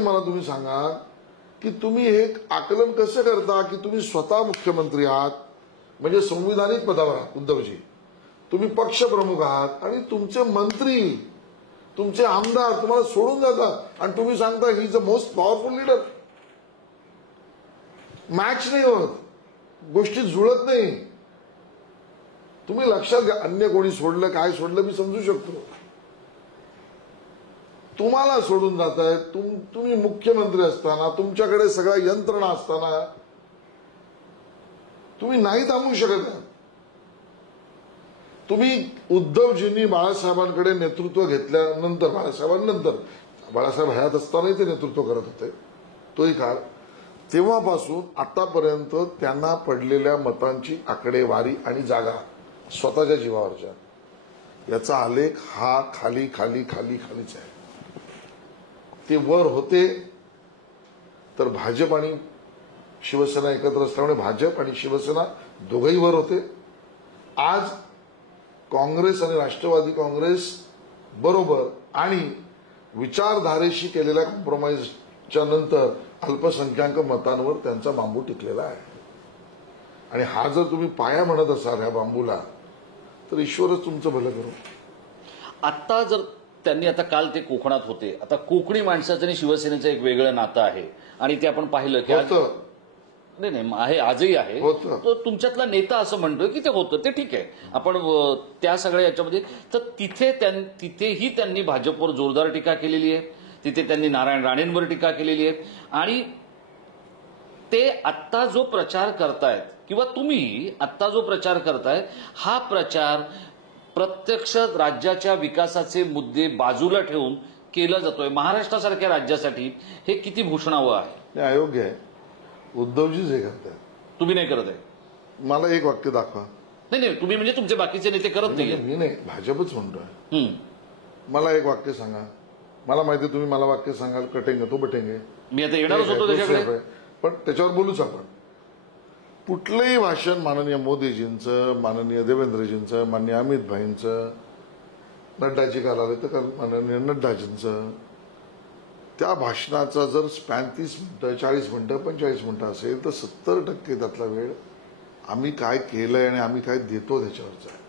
मला तुम्ही सांगा की तुम्ही हे आकलन कसं करता की तुम्ही स्वतः मुख्यमंत्री आहात, म्हणजे संविधानिक पदावर आहात उद्धवजी, तुम्ही पक्षप्रमुख आहात आणि तुमचे मंत्री, तुमचे आमदार तुम्हाला सोडून जातात आणि तुम्ही सांगता he is a most powerful leader. Match नाही होत, गोष्टी जुळत नाही. तुम्ही लक्षात घ्या. अन्य कोणी सोडलं, काय सोडलं मी समजू शकतो. तुम्हाला सोडून जात आहे. तुम्ही मुख्यमंत्री असताना, तुमच्याकडे सगळ्या यंत्रणा असताना तुम्ही नाही थांबवू शकत. तुम्ही उद्धवजींनी बाळासाहेबांकडे नेतृत्व घेतल्यानंतर, बाळासाहेब हयात असतानाही ते नेतृत्व करत होते तोही काळ, तेव्हापासून आतापर्यंत त्यांना पडलेल्या मतांची आकडेवारी आणि जागा स्वतःच्या जीवावरच्या, याचा आलेख हा खाली खाली खाली खालीच आहे. ते वर होते तर भाजप आणि शिवसेना एकत्र असल्यामुळे भाजप आणि शिवसेना दोघंही वर होते. आज काँग्रेस आणि राष्ट्रवादी काँग्रेस बरोबर आणि विचारधारेशी केलेल्या कॉम्प्रोमाइजच्या नंतर अल्पसंख्याक मतांवर त्यांचा बांबू टिकलेला आहे. आणि हा जर तुम्ही पाया म्हणत असाल ह्या बांबूला, तर ईश्वरच तुमचं भलं करू. आता जर त्यांनी, आता काल ते कोकणात होते, आता कोकणी माणसाचं आणि शिवसेनेचं एक वेगळं नातं आहे आणि ते आपण पाहिलं की नाही आहे, आजही आहे. तो तुमच्यातला नेता असं म्हणतोय की ते होतं, ते ठीक आहे. आपण त्या सगळ्या याच्यामध्ये तर तिथेही त्यांनी भाजपवर जोरदार टीका केलेली आहे. तिथे त्यांनी नारायण राणेंवर टीका केलेली आहे. आणि ते आत्ता जो प्रचार करतायत किंवा तुम्ही आत्ता जो प्रचार करताय, हा प्रचार प्रत्यक्ष राज्याच्या विकासाचे मुद्दे बाजूला ठेवून केला जातोय. महाराष्ट्रासारख्या राज्यासाठी हे किती भूषणावं आहे. हे अयोग्य आहे. उद्धवजीच हे करतात, तुम्ही नाही करत आहे. मला एक वाक्य दाखवा. नाही, तुम्ही म्हणजे तुमचे बाकीचे नेते करत नाही. मी नाही, भाजपच म्हणतोय. मला एक वाक्य सांगा. मला माहिती तुम्ही मला वाक्य सांगाल, कटेंगे तो बटेंगे. मी आता येणारच होतो त्याच्याकडे, पण त्याच्यावर बोलूच आपण. कुठलंही भाषण माननीय मोदीजींचं, माननीय देवेंद्रजींचं, माननीय अमित भाईंचं, नड्डाजी काल आले तर काल माननीय नड्डाजींचं, त्या भाषणाचा जर स्पॅन 30 मिनिटं, 40 मिनिटं, 45 मिनिटं असेल तर 70% त्यातला वेळ आम्ही काय केलंय आणि आम्ही काय देतो त्याच्यावरचा आहे.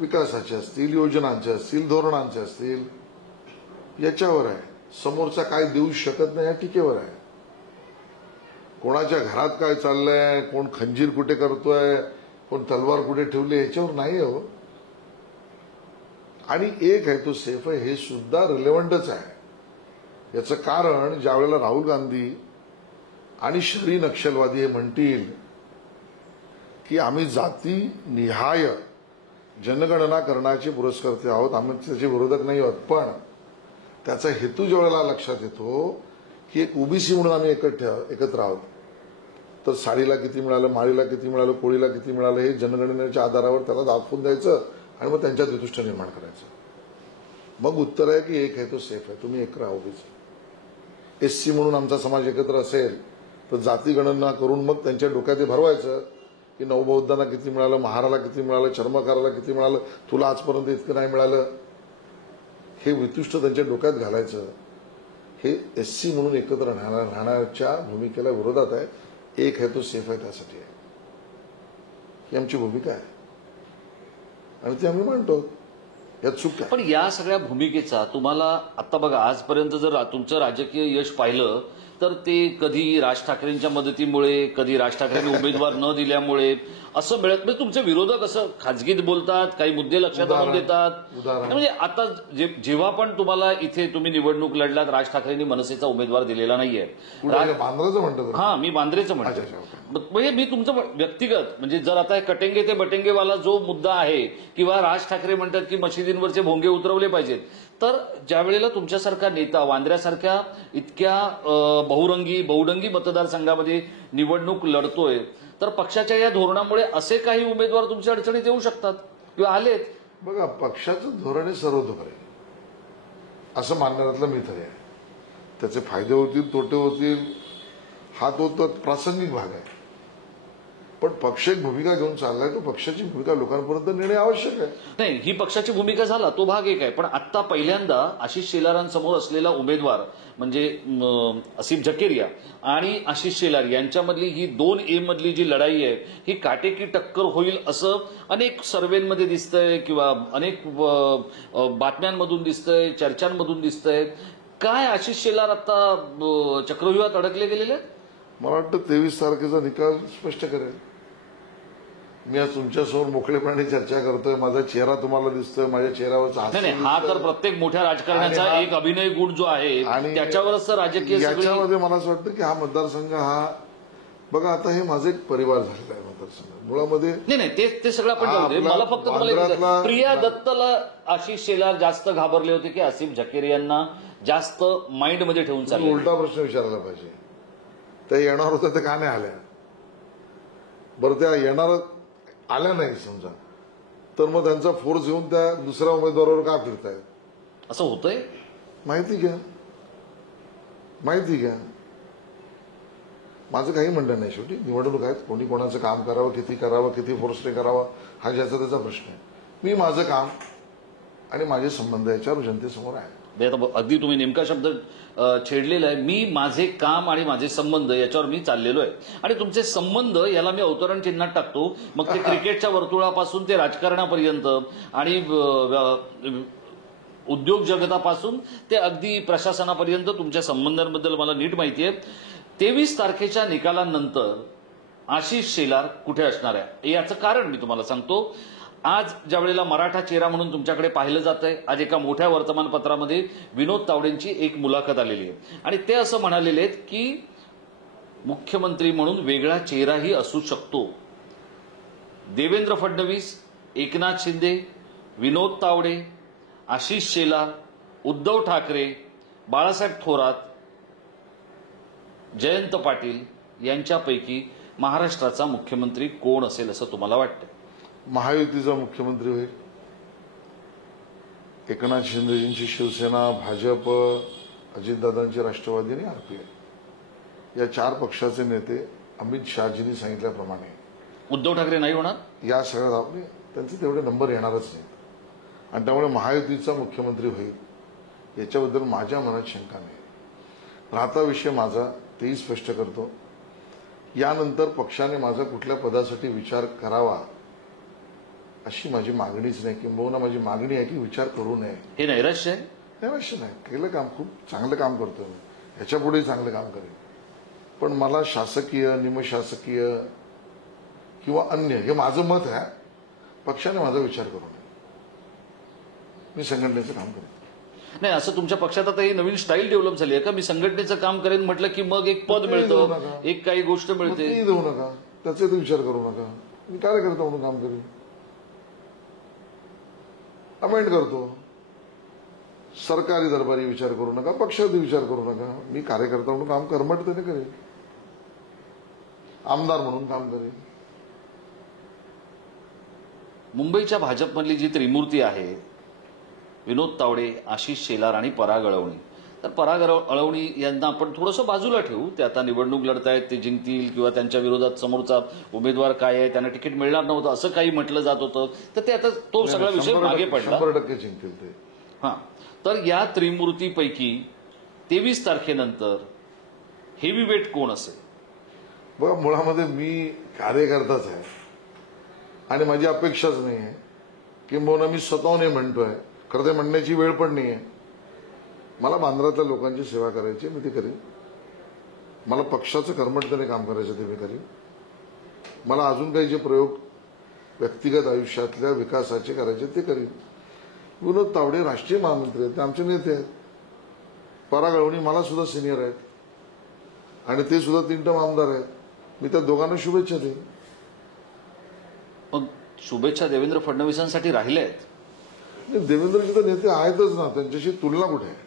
विकासाचे असतील, योजनांचे असतील, धोरणांचे असतील, याच्यावर आहे. समोरचा काय देऊ शकत नाही या टीकेवर आहे. कोणाच्या घरात काय चाललंय, कोण खंजीर कुठे करतोय, कोण तलवार कुठे ठेवली, याच्यावर नाही हो. आणि एक आहे तो सेफ आहे, हे सुद्धा रिलेव्हंटच आहे. याचं कारण ज्यावेळेला राहुल गांधी आणि शहरी नक्षलवादी हे म्हणतील की आम्ही जातीनिहाय जनगणना करण्याचे पुरस्कर्ते आहोत, आम्ही त्याचे विरोधक नाही आहोत, पण त्याचा हेतू ज्यावेळेला लक्षात येतो की एक ओबीसी म्हणून आम्ही एकत्र आहोत, तर साडीला किती मिळालं, माळीला किती मिळालं, कोळीला किती मिळालं, हे जनगणनेच्या आधारावर त्याला दाखवून द्यायचं आणि मग त्यांच्यात वितुष्ट निर्माण करायचं. मग उत्तर आहे की एक आहे तो सेफ आहे, तुम्ही एकत्र ओबीसी. एससी म्हणून आमचा समाज एकत्र असेल तर जाती गणना करून मग त्यांच्या डोक्यात हे भरवायचं की नवबौद्धांना किती मिळालं, महाराला किती मिळालं, चर्मकाराला किती मिळालं, तुला आजपर्यंत इतकं नाही मिळालं, हे वितुष्ट त्यांच्या डोक्यात घालायचं. हे एससी म्हणून एकत्र राहण्याच्या भूमिकेला विरोधात आहे. एक आहे तो सेफ आहे, त्यासाठी आहे. ही आमची भूमिका आहे आणि ती आम्ही मांडतो. यात चूक आहे. पण या सगळ्या भूमिकेचा तुम्हाला आता बघा, आजपर्यंत जर तुमचं राजकीय यश पाहिलं तर ते कधी राज ठाकरेंच्या मदतीमुळे, कधी राज ठाकरेंनी उमेदवार न दिल्यामुळे असं मिळत. म्हणजे तुमचे विरोधक असं खाजगीत बोलतात, काही मुद्दे लक्षात आणून देतात. म्हणजे आता जेव्हा पण तुम्हाला इथे तुम्ही निवडणूक लढलात, राज ठाकरेंनी मनसेचा उमेदवार दिलेला नाहीये. बांद्राचं म्हणतो. हा, मी बांद्रेचं म्हणतो. म्हणजे मी तुमचं व्यक्तिगत, म्हणजे जर आता कटेंगे ते बटेंगेवाला जो मुद्दा आहे, किंवा राज ठाकरे म्हणतात की मशिदींवरचे भोंगे उतरवले पाहिजेत, तर ज्या वेळेला तुमच्यासारखा नेता वांद्र्यासारख्या इतक्या बहुरंगी मतदारसंघामध्ये निवडणूक लढतोय, तर पक्षाच्या या धोरणामुळे असे काही उमेदवार तुमच्या अडचणीत येऊ शकतात किंवा आलेत. बघा, पक्षाचं धोरण हे सर्वतोपरी असं मानणाऱ्यातलं मी तरी आहे. त्याचे फायदे होतील, तोटे होतील, हा तो प्रासंगिक भाग आहे. पण पक्ष एक भूमिका घेऊन चाललाय, तो पक्षाची भूमिका लोकांपर्यंत नेणे आवश्यक आहे. नाही, ही पक्षाची भूमिका झाला तो भाग एक आहे. पण आता पहिल्यांदा आशिष शेलारांसमोर असलेला उमेदवार म्हणजे असीम जकेरिया आणि आशिष शेलार यांच्यामधली ही 2A मधली जी लढाई आहे, ही काटेकी टक्कर होईल असं अनेक सर्व्हेमध्ये दिसतंय किंवा अनेक बातम्यांमधून दिसतंय, चर्चांमधून दिसतंय. काय आशिष शेलार आता चक्रव्यूहात अडकले गेलेले? मला वाटतं 23 तारखेचा निकाल स्पष्ट करेल. मी आज तुमच्यासमोर मोकळेपणाने चर्चा करतोय, माझा चेहरा तुम्हाला दिसतोय, माझ्या चेहऱ्यावरचा हास्य नाही हा तर दिसतोय. प्रत्येक मोठ्या राजकारण्याचा आणि एक अभिनय गुण जो आहे आणि त्याच्यावरच तर राजकीय सगळी याच्यामध्ये मला असं वाटतं की हा मतदारसंघ हा बघा आता हे माझं एक परिवार झालेला आहे मतदारसंघ मुळामध्ये. नाही ते सगळं आपण जाऊ दे. आपला मला फक्त तुम्हाला एक वांद्र्यातला- विचारायचं, प्रिया दत्तला आशिष शेलार जास्त घाबरले होते की आसिफ झकेरी यांना जास्त माइंडमध्ये ठेवून तुम्ही चालले? उलटा प्रश्न विचारायला पाहिजे. त्या येणार होत्या त्या का नाही आल्या? बरं त्या येणार आल्या नाही समजा, तर मग त्यांचा फोर्स घेऊन त्या दुसऱ्या उमेदवारावर का फिरतायत? असं होतंय? माहिती घ्या, माहिती घ्या. माझं काही म्हणणं नाही. शेवटी निवडणूक आहेत, कोणी कोणाचं काम करावं, किती फोर्सने करावं हा ज्याचा त्याचा प्रश्न आहे. मी माझं काम आणि माझे संबंध याच्यावर जनतेसमोर आहे. अगदी तुम्ही नेमका शब्द छेडलेला आहे. मी माझे काम आणि माझे संबंध याच्यावर मी चाललेलो आहे. आणि तुमचे संबंध याला मी अवतरण चिन्हात टाकतो. मग ते क्रिकेटच्या वर्तुळापासून ते राजकारणापर्यंत आणि उद्योग जगतापासून ते अगदी प्रशासनापर्यंत तुमच्या संबंधांबद्दल मला नीट माहिती आहे. 23 तारखेच्या निकालानंतर आशिष शेलार कुठे असणार आहे याचं कारण मी तुम्हाला सांगतो. आज ज्या वेळेला मराठा चेहरा म्हणून तुमच्याकडे पाहिलं जात आहे, आज एका मोठ्या वर्तमानपत्रामध्ये विनोद तावडेंची एक मुलाखत आलेली आहे आणि ते असं म्हणालेले आहेत की मुख्यमंत्री म्हणून वेगळा चेहराही असू शकतो. देवेंद्र फडणवीस, एकनाथ शिंदे, विनोद तावडे, आशिष शेलार, उद्धव ठाकरे, बाळासाहेब थोरात, जयंत पाटील यांच्यापैकी महाराष्ट्राचा मुख्यमंत्री कोण असेल असं तुम्हाला वाटतं? महायुतीचा मुख्यमंत्री होईल. एकनाथ शिंदेजींची शिवसेना, भाजप, अजितदादांची राष्ट्रवादी आणि आरपीआय या 4 पक्षाचे नेते अमित शहाजींनी सांगितल्याप्रमाणे उद्धव ठाकरे नाही होणार. या सगळ्यात आपले त्यांचे तेवढे नंबर येणारच नाहीत आणि त्यामुळे महायुतीचा मुख्यमंत्री होईल याच्याबद्दल माझ्या मनात शंका नाही. राहता विषय माझा तेही स्पष्ट करतो. यानंतर पक्षाने माझा कुठल्या पदासाठी विचार करावा अशी माझी मागणीच नाही, किंबहुना माझी मागणी आहे की विचार करू नये. हे नैराश्य आहे? नैराश्य नाही. केलं काम, खूप चांगलं काम करतोय मी, ह्याच्या पुढेही चांगलं काम करेन. पण मला शासकीय, निमशासकीय किंवा अन्य हे माझं मत आहे. पक्षाने माझा विचार करू नये. मी संघटनेचं काम करेन. नाही, असं तुमच्या पक्षात आता ही नवीन स्टाईल डेव्हलप झाली आहे का? मी संघटनेचं काम करेन म्हटलं की मग एक पद मिळतं, एक काही गोष्ट मिळते. ते देऊ नका, त्याचे तो विचार करू नका. मी कार्यकर्ता म्हणून काम करेन, अमेंड करतो. सरकारी दरबारी विचार करू नका, पक्षात विचार करू नका. मी कार्यकर्ता म्हणून काम कर्मठतेने करेन, आमदार म्हणून काम करेन. मुंबईच्या भाजपमधली जी त्रिमूर्ती आहे, विनोद तावडे, आशिष शेलार आणि पराग अळवणी, तर पराग अळवणी यांना आपण थोडंसं बाजूला ठेवू. ते आता निवडणूक लढतायत, ते जिंकतील किंवा त्यांच्या विरोधात समोरचा उमेदवार काय आहे, त्यांना तिकीट मिळणार नव्हतं असं काही म्हटलं जात होतं. तर ते आता तो सगळा विषय मागे पडला. 100% जिंकतील ते. हां, तर या त्रिमूर्तीपैकी 23 तारखेनंतर हेवीवेट कोण असेल? बघा, मुळामध्ये मी कार्यकर्ताच आहे आणि माझी अपेक्षाच नाही आहे, किंबहुना मी स्वतःहून म्हणतोय. खरं ते म्हणण्याची वेळ पण नाही आहे. मला बांद्रातल्या लोकांची सेवा करायची, मी ते करेन. मला पक्षाचं कर्मठतेने काम करायचं ते मी करेन. मला अजून काही जे प्रयोग व्यक्तिगत आयुष्यातल्या विकासाचे करायचे ते करेन. विनोद तावडे राष्ट्रीय महामंत्री आहेत, ते आमचे नेते आहेत. पराग अळवणी मला सुद्धा सिनियर आहेत आणि ते सुद्धा 3 टर्म आमदार आहेत. मी त्या दोघांना शुभेच्छा देईन. मग शुभेच्छा देवेंद्र फडणवीसांसाठी राहिल्या आहेत. देवेंद्रजी तर नेते आहेतच ना, त्यांच्याशी तुलना कुठे आहे?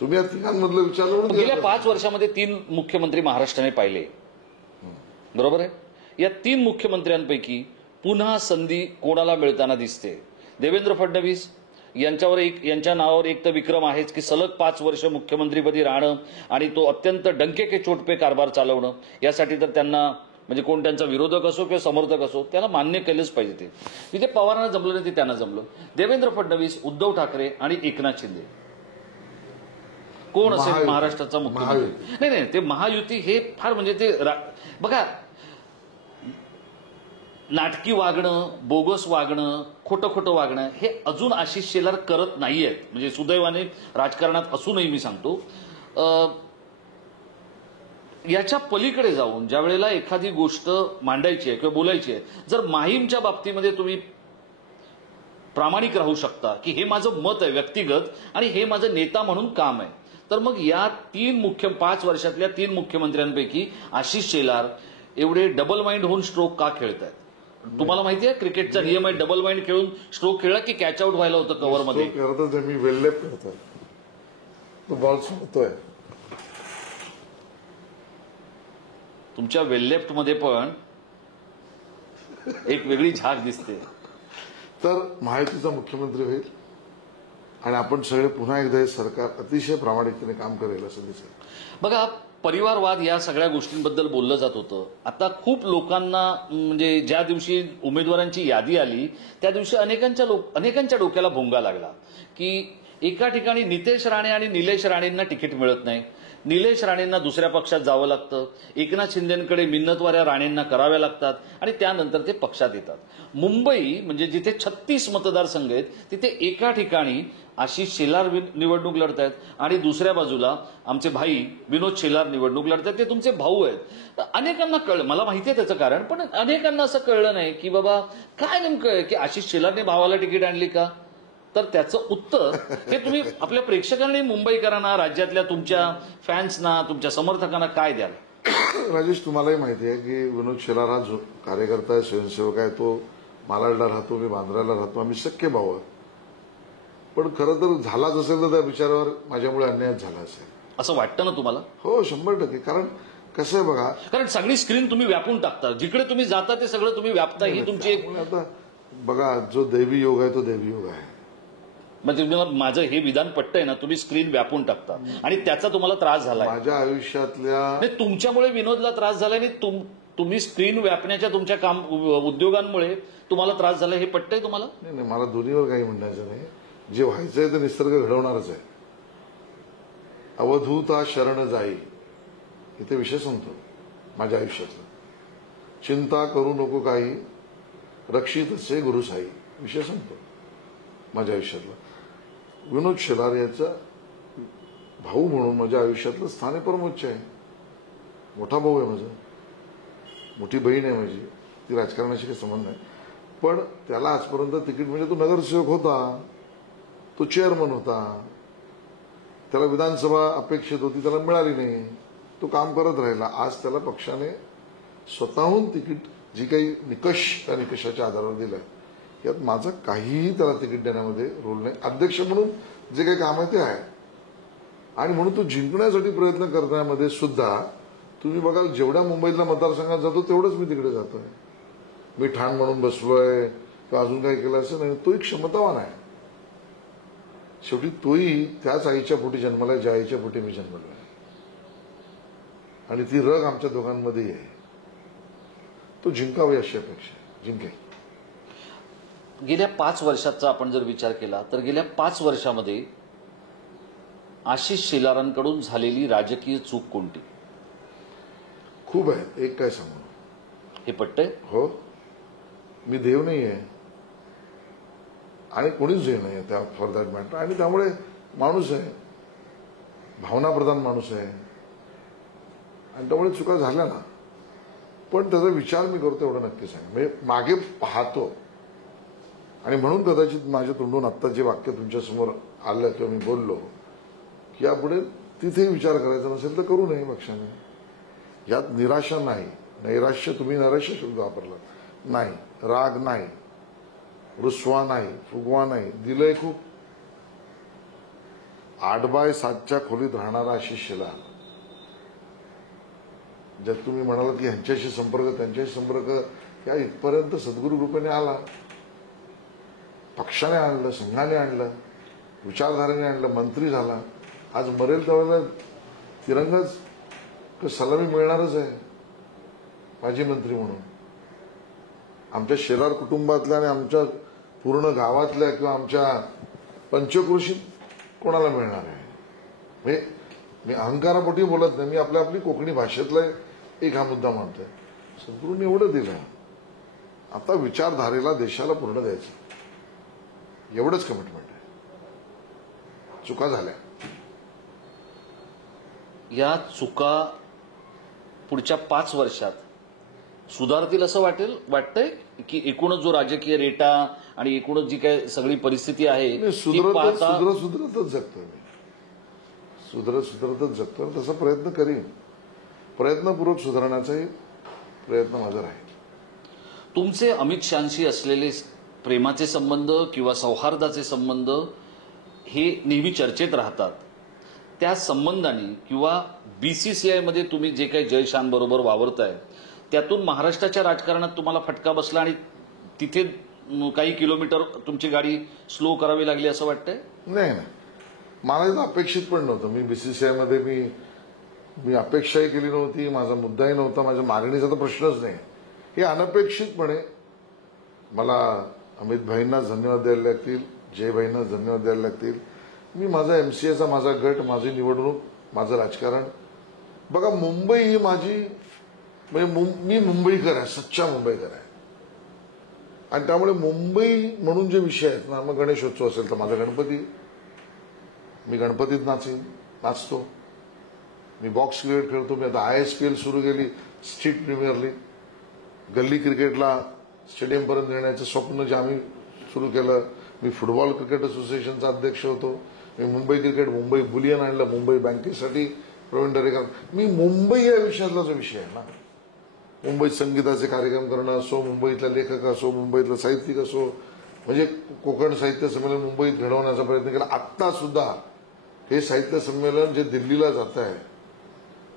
तुम्ही या तिघांमधलं विचारलं म्हणून गेल्या 5 वर्षामध्ये 3 मुख्यमंत्री महाराष्ट्राने पाहिले, बरोबर आहे? या 3 मुख्यमंत्र्यांपैकी पुन्हा संधी कोणाला मिळताना दिसते? देवेंद्र फडणवीस यांच्या नावावर एक तर विक्रम आहेच की सलग 5 वर्ष मुख्यमंत्रीपदी राहणं आणि तो अत्यंत डंके के चोट पे कारभार चालवणं. यासाठी तर त्यांना म्हणजे कोण त्यांचा विरोधक असो किंवा समर्थक असो त्याला मान्य केलंच पाहिजे. ते तिथे पवारांना जमलं नाही, ते त्यांना जमलं. देवेंद्र फडणवीस, उद्धव ठाकरे आणि एकनाथ शिंदे कोण असेल महाराष्ट्राचा मुख्यमंत्री? नाही, ते महायुती हे फार म्हणजे ते बघा, नाटकी वागणं, बोगस वागणं, खोटं वागणं हे अजून आशिष शेलार करत नाहीयेत. म्हणजे सुदैवाने राजकारणात असूनही मी सांगतो याच्या पलीकडे जाऊन ज्या वेळेला एखादी गोष्ट मांडायची आहे किंवा बोलायची आहे, जर माहीमच्या बाबतीमध्ये तुम्ही प्रामाणिक राहू शकता की हे माझं मत आहे व्यक्तिगत आणि हे माझं नेता म्हणून काम आहे, तर मग या 5 वर्षातल्या 3 मुख्यमंत्र्यांपैकी आशिष शेलार एवढे डबल माइंड होऊन स्ट्रोक का खेळतायत? तुम्हाला माहिती आहे क्रिकेटचा नियम आहे, डबल माइंड खेळून स्ट्रोक खेळला की कॅच आउट व्हायला होतं कव्हरमध्ये. करतच मी वेल्लेप करतो, तो बॉल सोडतोय. तुमच्या वेललेफ्टमध्ये पण एक वेगळी झाक दिसते. तर महायुतीचा मुख्यमंत्री होईल आणि आपण सगळे पुन्हा एकदा हे सरकार अतिशय प्रामाणिकतेने काम करेल असं दिसेल. बघा, परिवारवाद या सगळ्या गोष्टींबद्दल बोललं जात होतं. आता खूप लोकांना म्हणजे ज्या दिवशी उमेदवारांची यादी आली त्या दिवशी अनेकांच्या डोक्याला भोंगा लागला की एका ठिकाणी नितेश राणे आणि निलेश राणेंना तिकीट मिळत नाही, निलेश राणेंना दुसऱ्या पक्षात जावं लागतं, एकनाथ शिंदेकडे मिन्नतवाऱ्या राणेंना कराव्या लागतात आणि त्यानंतर ते पक्षात येतात. मुंबई म्हणजे जिथे 36 मतदारसंघ आहेत तिथे एका ठिकाणी आशिष शेलार निवडणूक लढतायत आणि दुसऱ्या बाजूला आमचे भाई विनोद शेलार निवडणूक लढतायत. ते तुमचे भाऊ आहेत. तर अनेकांना कळलं, मला माहिती आहे त्याचं कारण, पण अनेकांना असं कळलं नाही की बाबा काय नेमकं आहे की आशिष शेलारने भावाला तिकीट आणली का? तर त्याचं उत्तर हे तुम्ही आपल्या प्रेक्षकांनी, मुंबईकरांना, राज्यातल्या तुमच्या फॅन्सना, तुमच्या समर्थकांना काय द्याल? राजेश, तुम्हालाही माहिती आहे की विनोद शेलार हा जो कार्यकर्ता आहे, स्वयंसेवक आहे, तो मालाडला राहतो, मी बांद्राला राहतो, आम्ही सख्खे भाऊ आहोत. पण खरं तर झालाच असेल तर त्या बिचारावर माझ्यामुळे अन्यायच झाला असेल असं वाटतं ना तुम्हाला? हो, 100%. कारण कसं आहे बघा, कारण सगळी स्क्रीन तुम्ही व्यापून टाकता, जिकडे तुम्ही जाता ते सगळं तुम्ही व्यापता, ही तुमची एक आता बघा, जो दैवी योग आहे तो दैवी योग आहे. म्हणजे तुम्हाला माझं हे विधान पटतंय ना, तुम्ही स्क्रीन व्यापून टाकता आणि त्याचा तुम्हाला त्रास झालाय. माझ्या आयुष्यातल्या नाही, तुमच्यामुळे विनोदला त्रास झालाय आणि तुम्ही स्क्रीन व्यापण्याच्या तुमच्या उद्योगांमुळे तुम्हाला त्रास झालाय, हे पटतंय तुम्हाला? नाही, मला दोन्हीवर काही म्हणायचं नाही. जे व्हायचंय ते निसर्ग घडवणारच आहे. अवधूता शरण जाई, इथे विषय सांगतो माझ्या आयुष्यातला. चिंता करू नको काही, रक्षित असे गुरुसाई, विषय सांगतो माझ्या आयुष्यातला. विनोद शेलार याचा भाऊ म्हणून माझ्या आयुष्यातलं स्थान हे परमोच्च आहे. मोठा भाऊ आहे माझा, मोठी बहीण आहे माझी, ती राजकारणाशी काही संबंध नाही. पण त्याला आजपर्यंत तिकीट म्हणजे तो नगरसेवक होता, तो चेअरमन होता, त्याला विधानसभा अपेक्षित होती, त्याला मिळाली नाही, तो काम करत राहिला. आज त्याला पक्षाने स्वतःहून तिकीट, जी काही निकष त्या निकषाच्या आधारावर दिलाय, यात माझं काहीही त्याला तिकीट देण्यामध्ये रोल नाही. अध्यक्ष म्हणून जे काही काम आहे ते आहे. आणि म्हणून तो जिंकण्यासाठी प्रयत्न करण्यामध्ये सुद्धा तुम्ही बघाल, जेवढ्या मुंबईतल्या मतदारसंघात जातो तेवढंच मी तिकडे जातोय. मी ठाण म्हणून बसलोय किंवा अजून काही केलं असं नाही. तो एक क्षमतावान आहे. शेवटी तोही त्याच आईच्या पोटी जन्मला ज्या आईच्या पोटी मी जन्मलोय, आणि ती रग आमच्या दोघांमध्येही आहे. तो जिंकावी अशी अपेक्षा आहे, जिंकेल. गेल्या 5 वर्षाचा आपण जर विचार केला तर गेल्या 5 वर्षामध्ये आशिष शेलारांकडून झालेली राजकीय चूक कोणती? खूप आहेत. एक काय सांगू, हे पटतंय? हो, मी देव नाही आहे आणि कोणीच देव नाही आहे त्या फॉर दॅट मॅटर. आणि त्यामुळे माणूस आहे, भावनाप्रधान माणूस आहे, आणि त्यामुळे चुका झाल्या ना. पण त्याचा विचार मी करतो एवढं नक्की सांग, म्हणजे मागे पाहतो. आणि म्हणून कदाचित माझ्या तोंडून आत्ता जे वाक्य तुमच्यासमोर आलं किंवा मी बोललो की यापुढे तिथेही विचार करायचा नसेल तर करू नये पक्षाने. यात निराशा नाही, नैराश्य, तुम्ही नैराश्य शब्द वापरला नाही, राग नाही, रुसवा नाही, फुगवा नाही. दिलंय खूप. 8x7च्या खोलीत राहणारा आशिष शेलार, ज्यात तुम्ही म्हणालात की ह्यांच्याशी संपर्क त्यांच्याशी संपर्क, या इथपर्यंत सद्गुरू कृपेने आला. पक्षाने आणलं, संघाने आणलं, विचारधारेने आणलं, मंत्री झाला. आज मरेल त्यावेळेला तिरंगाच सलामी मिळणारच आहे माजी मंत्री म्हणून. आमच्या शेलार कुटुंबातल्या आणि आमच्या पूर्ण गावातल्या किंवा आमच्या पंचक्रोशीत कोणाला मिळणार आहे? म्हणजे मी अहंकारापोटी बोलत नाही, मी आपली कोकणी भाषेतला एक हा मुद्दा मानतोय. सद्गुरूंनी एवढं दिलं, आता विचारधारेला देशाला पूर्ण द्यायचं, एवढंच कमिटमेंट आहे. चुका झाल्या, या चुका पुढच्या 5 वर्षात सुधारतील असं वाटतंय की एकूणच जो राजकीय रेटा आणि एकूणच जी काय सगळी परिस्थिती आहे ती पाहता सुधरतच जगतोय मी, सुधरतच जगतो आणि तसा प्रयत्न करीन. प्रयत्नपूर्वक सुधारण्याचाही प्रयत्न माझा राहील. तुमचे अमित शहाशी असलेले प्रेमाचे संबंध किंवा सौहार्दाचे संबंध हे नेहमी चर्चेत राहतात. त्या संबंधांनी किंवा बीसीसीआय मध्ये तुम्ही जे काही जयशान बरोबर वावरताय त्यातून महाराष्ट्राच्या राजकारणात तुम्हाला फटका बसला आणि तिथे काही किलोमीटर तुमची गाडी स्लो करावी लागली असं वाटतंय? नाही, मला इथं अपेक्षित पण नव्हतं. मी बीसीसीआय मध्ये मी अपेक्षाही केली नव्हती, माझा मुद्दाही नव्हता, माझ्या मागणीचा तर प्रश्नच नाही. हे अनपेक्षितपणे मला अमित भाईंना धन्यवाद द्यायला लागतील, जय भाईंना धन्यवाद द्यायला लागतील. मी माझा एमसीएचा माझा गट, माझी निवडणूक, माझं राजकारण. बघा, मुंबई ही माझी, म्हणजे मी मुंबईकर आहे, सच्चा मुंबईकर आहे. आणि त्यामुळे मुंबई म्हणून जे विषय आहेत ना, मग गणेशोत्सव असेल तर माझा गणपती, मी गणपतीत नाचतो. मी बॉक्स क्रिकेट खेळतो. मी आता ISPL सुरू केली, स्ट्रीट प्रीमियर लीग. गल्ली क्रिकेटला स्टेडियमपर्यंत नेण्याचं स्वप्न जे आम्ही सुरू केलं. मी फुटबॉल क्रिकेट असोसिएशनचा अध्यक्ष होतो. मी मुंबई क्रिकेट, मुंबई बुलियन आणलं, मुंबई बँकेसाठी प्रवीण दरेकर. मी मुंबई या विषयातला जो विषय आहे ना, मुंबईत संगीताचे कार्यक्रम करणं असो, मुंबईतला लेखक असो, मुंबईतला साहित्यिक असो, म्हणजे कोकण साहित्य संमेलन मुंबईत घडवण्याचा प्रयत्न केला. आत्ता सुद्धा हे साहित्य संमेलन जे दिल्लीला जात आहे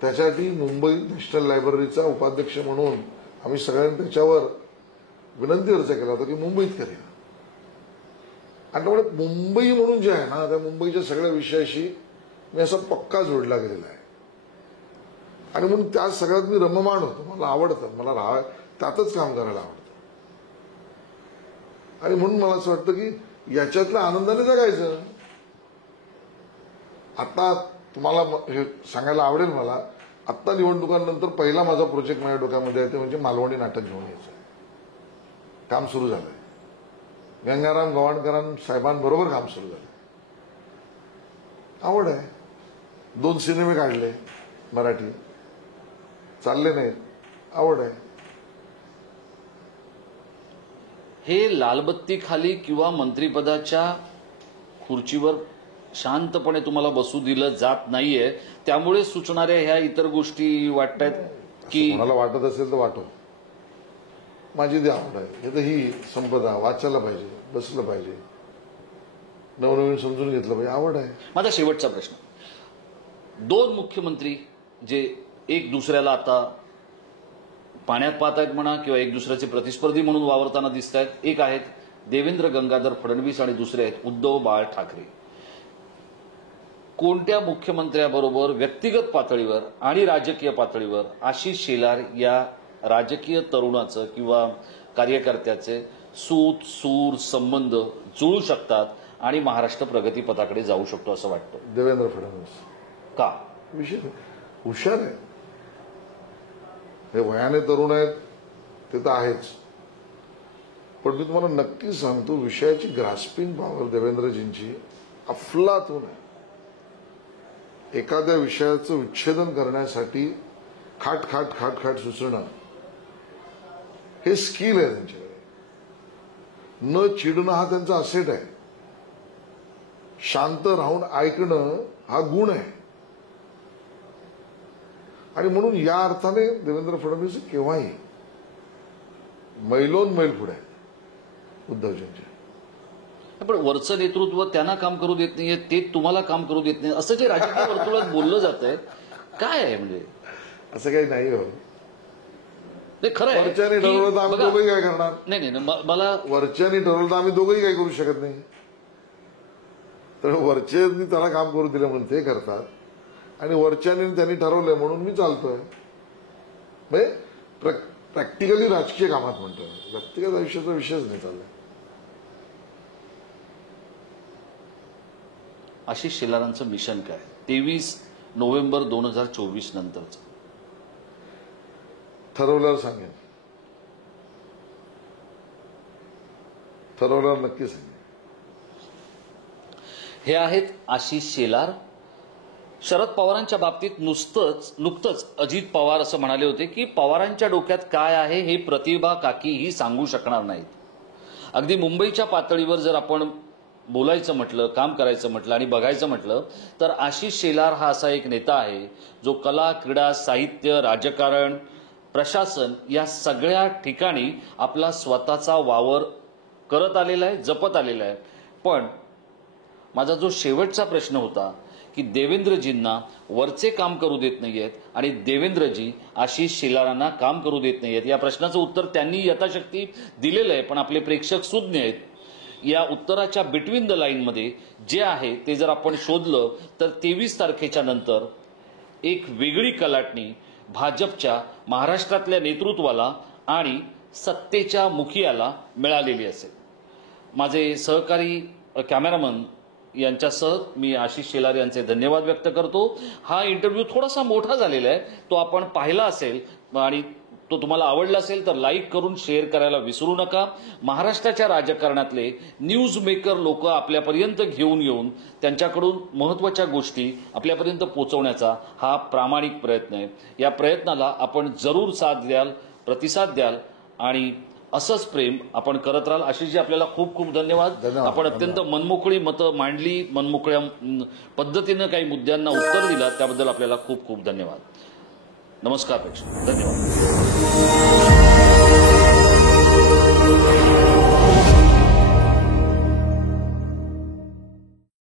त्यासाठी मुंबई नॅशनल लायब्ररीचा उपाध्यक्ष म्हणून आम्ही सगळ्यांनी त्याच्यावर विनंती अर्ज केला होता की मुंबईत करूया. आणि त्यामुळे मुंबई म्हणून जे आहे ना, त्या मुंबईच्या सगळ्या विषयाशी मी असा पक्का जोडला गेलेला आहे. आणि म्हणून त्या सगळ्यात मी रममाण होतो. मला आवडतं, मला त्यातच काम करायला आवडतं. आणि म्हणून मला असं वाटतं की याच्यातल्या आनंदाने जगायचं. आता तुम्हाला हे सांगायला आवडेल मला, आत्ता निवडणुकांनंतर पहिला माझा प्रोजेक्ट माझ्या डोक्यामध्ये आहे ते म्हणजे मालवणी नाटक घेऊन यायचं. काम सुरू झालंय. गंगाराम गवाणकरां साहेबांबरोबर काम सुरू झालं. आवड आहे. 2 सिनेमे काढले मराठी, चालले नाहीत. आवड आहे. हे लालबत्ती खाली किंवा मंत्रिपदाच्या खुर्चीवर शांतपणे तुम्हाला बसू दिलं जात नाहीये, त्यामुळे सुचणाऱ्या ह्या इतर गोष्टी वाटतायत की मला वाटत असेल तर वाटो. माझी ती आवड आहे. हे तर ही संपदा वाचायला पाहिजे, बसलं पाहिजे, नवनवीन समजून घेतलं पाहिजे. आवड आहे. माझा शेवटचा प्रश्न, 2 मुख्यमंत्री जे एक दुसऱ्याला आता पाण्यात पाहतायत म्हणा किंवा एक दुसऱ्याचे प्रतिस्पर्धी म्हणून वावरताना दिसत आहेत. एक आहेत देवेंद्र गंगाधर फडणवीस आणि दुसरे आहेत उद्धव बाळ ठाकरे. कोणत्या मुख्यमंत्र्याबरोबर व्यक्तिगत पातळीवर आणि राजकीय पातळीवर आशिष शेलार या राजकीय तरुणाचं किंवा कार्यकर्त्याचे सूत सूर संबंध जुळू शकतात आणि महाराष्ट्र प्रगतीपथाकडे जाऊ शकतो असं वाटतं? देवेंद्र फडणवीस. का? विषय हुशार आहे. हे वयाने तरुण आहेत ते तर आहेच, पण मी तुम्हाला नक्की सांगतो विषयाची ग्रास्पिंग पॉवर देवेंद्रजींची अफलातून आहे. एखाद्या विषयाचं विच्छेदन करण्यासाठी खाट खाट खाट खाट सुचणं हे स्किल आहे त्यांच्याकडे. न चिडणं हा त्यांचा असेट आहे. शांत राहून ऐकणं हा गुण आहे. आणि म्हणून या अर्थाने देवेंद्र फडणवीस केव्हाही मैलोन मैल पुढे आहे उद्धवजींच्या. पण वरचं नेतृत्व त्यांना काम करू देत नाहीये, ते तुम्हाला काम करू देत नाही, असं जे राजकीय वर्तुळात बोललं जातंय काय आहे? म्हणजे असं काही नाही हो. खरं आहे. वरच्याने ठरवलं तर आम्ही दोघंही काय करणार? नाही, मला वरच्याने ठरवलं तर आम्ही दोघंही काही करू शकत नाही. तर वरच्यांनी त्याला काम करू दिलं म्हणून ते करतात आणि वरच्याने त्यांनी ठरवलंय म्हणून मी चालतोय. म्हणजे प्रॅक्टिकली राजकीय कामात म्हणतोय, व्यक्तिगत आयुष्याचा विषयच नाही चाललाय. आशिष शेलारांचं मिशन काय? 23 नोव्हेंबर 2024 नंतरचं ठरवल्यावर सांगेन. ठरवल्यावर नक्की सांगेन. हे आहेत आशिष शेलार, शरद पवारांच्या बाबतीत नुकतंच अजित पवार असं म्हणाले होते की पवारांच्या डोक्यात काय आहे हे प्रतिभा काकीही सांगू शकणार नाहीत. अगदी मुंबईच्या पातळीवर जर आपण बोलायचं म्हटलं, काम करायचं म्हटलं आणि बघायचं म्हटलं तर आशिष शेलार हा असा एक नेता आहे जो कला, क्रीडा, साहित्य, राजकारण, प्रशासन या सगळ्या ठिकाणी आपला स्वतःचा वावर करत आलेला आहे, जपत आलेला आहे. पण माझा जो शेवटचा प्रश्न होता की देवेंद्रजींना वरचे काम करू देत नाहीयेत आणि देवेंद्रजी आशिष शेलारांना काम करू देत नाहीयेत, या प्रश्नाचं उत्तर त्यांनी यथाशक्ती दिलेलं आहे. पण आपले प्रेक्षक सुज्ञ आहेत. या उत्तराच्या बिटवीन द लाईनमध्ये जे आहे ते जर आपण शोधलं तर 23 तारखेच्या नंतर एक वेगळी कलाटणी भाजपच्या महाराष्ट्रातल्या नेतृत्वाला आणि सत्तेच्या मुखियाला मिळालेली असेल. माझे सहकारी कॅमेरामन यांच्यासह मी आशिष शेलार यांचे धन्यवाद व्यक्त करतो. हा इंटरव्ह्यू थोडासा मोठा झालेला आहे, तो आपण पाहिला असेल आणि तो तुम्हाला आवडला असेल तर लाईक करून शेअर करायला विसरू नका. महाराष्ट्राच्या राजकारणातले न्यूज मेकर लोक आपल्यापर्यंत घेऊन येऊन त्यांच्याकडून महत्त्वाच्या गोष्टी आपल्यापर्यंत पोहोचवण्याचा हा प्रामाणिक प्रयत्न आहे. या प्रयत्नाला आपण जरूर साथ द्याल, प्रतिसाद द्याल आणि असंच प्रेम आपण करत राहाल. आशिषजी, आपल्याला खूप खूप धन्यवाद. आपण अत्यंत मनमोकळी मतं मांडली, मनमोकळ्या पद्धतीनं काही मुद्द्यांना उत्तर दिलं, त्याबद्दल आपल्याला खूप खूप धन्यवाद. नमस्कार प्रेक्षक, धन्यवाद.